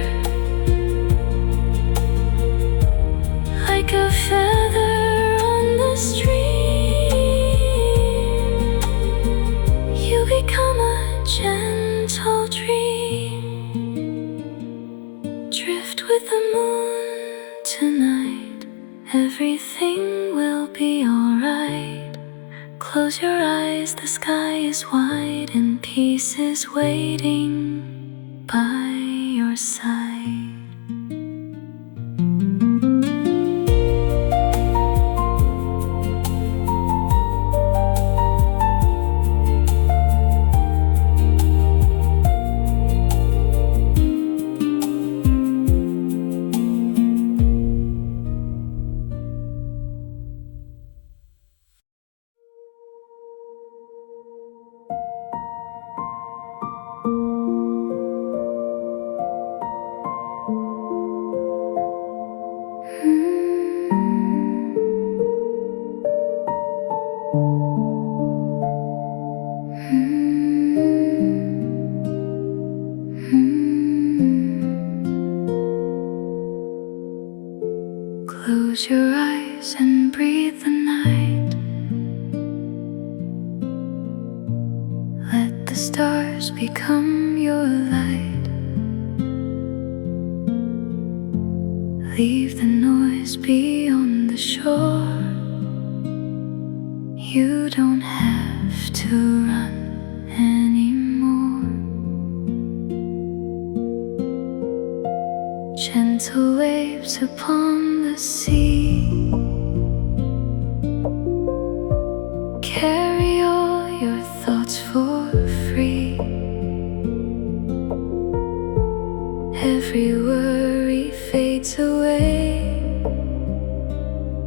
Like a feather on the stream, you become a gentle dream. Drift with the moon tonight, everything will be alright. Close your eyes, the sky is wide, and peace is waiting by your side. Close your eyes and breathe the night. Let the stars become your light. Leave the noise beyond the shore. You don't have to run anymore. Gentle waves upon the sea, carry all your thoughts for free. Every worry fades away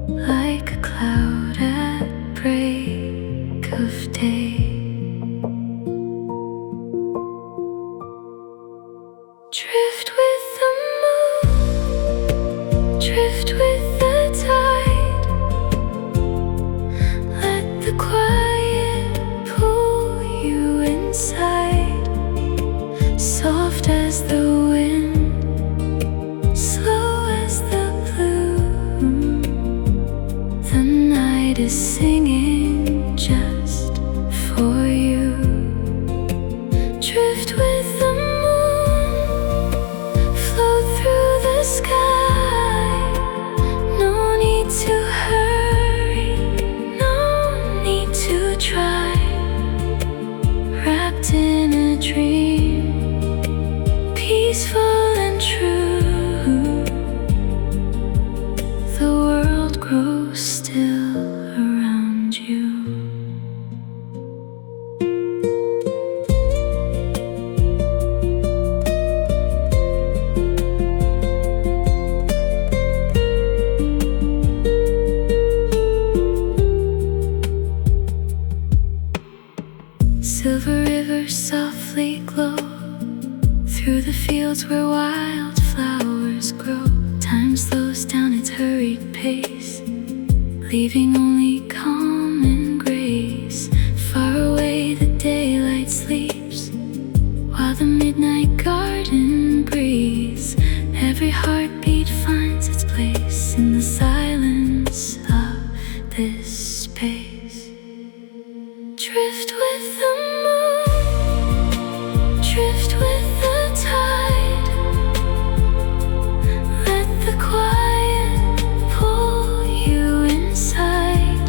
like a cloud at break of day. Drift with the moon, drift with the tide. Let the quiet pull you inside. Soft as the wind, slow as the blue, the night is singing just for you. Drift with the moon, float through the sky. No need to hurry, no need to try. Wrapped in a dream, peaceful and true, the world grows still around you. Silver rivers softly glow through the fields where wildflowers grow. Time slows down its hurried pace, leaving only calm and grace. Far away the daylight sleeps, while the midnight garden breathes. Every heartbeat finds its place in the silence of this space. Drift with the moon, drift with the tide. Let the quiet pull you inside.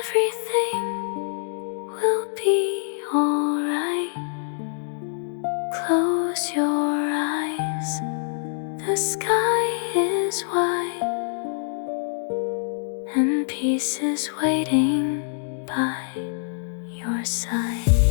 everything will be alright. Close your eyes, the sky is white, and peace is waiting by your side.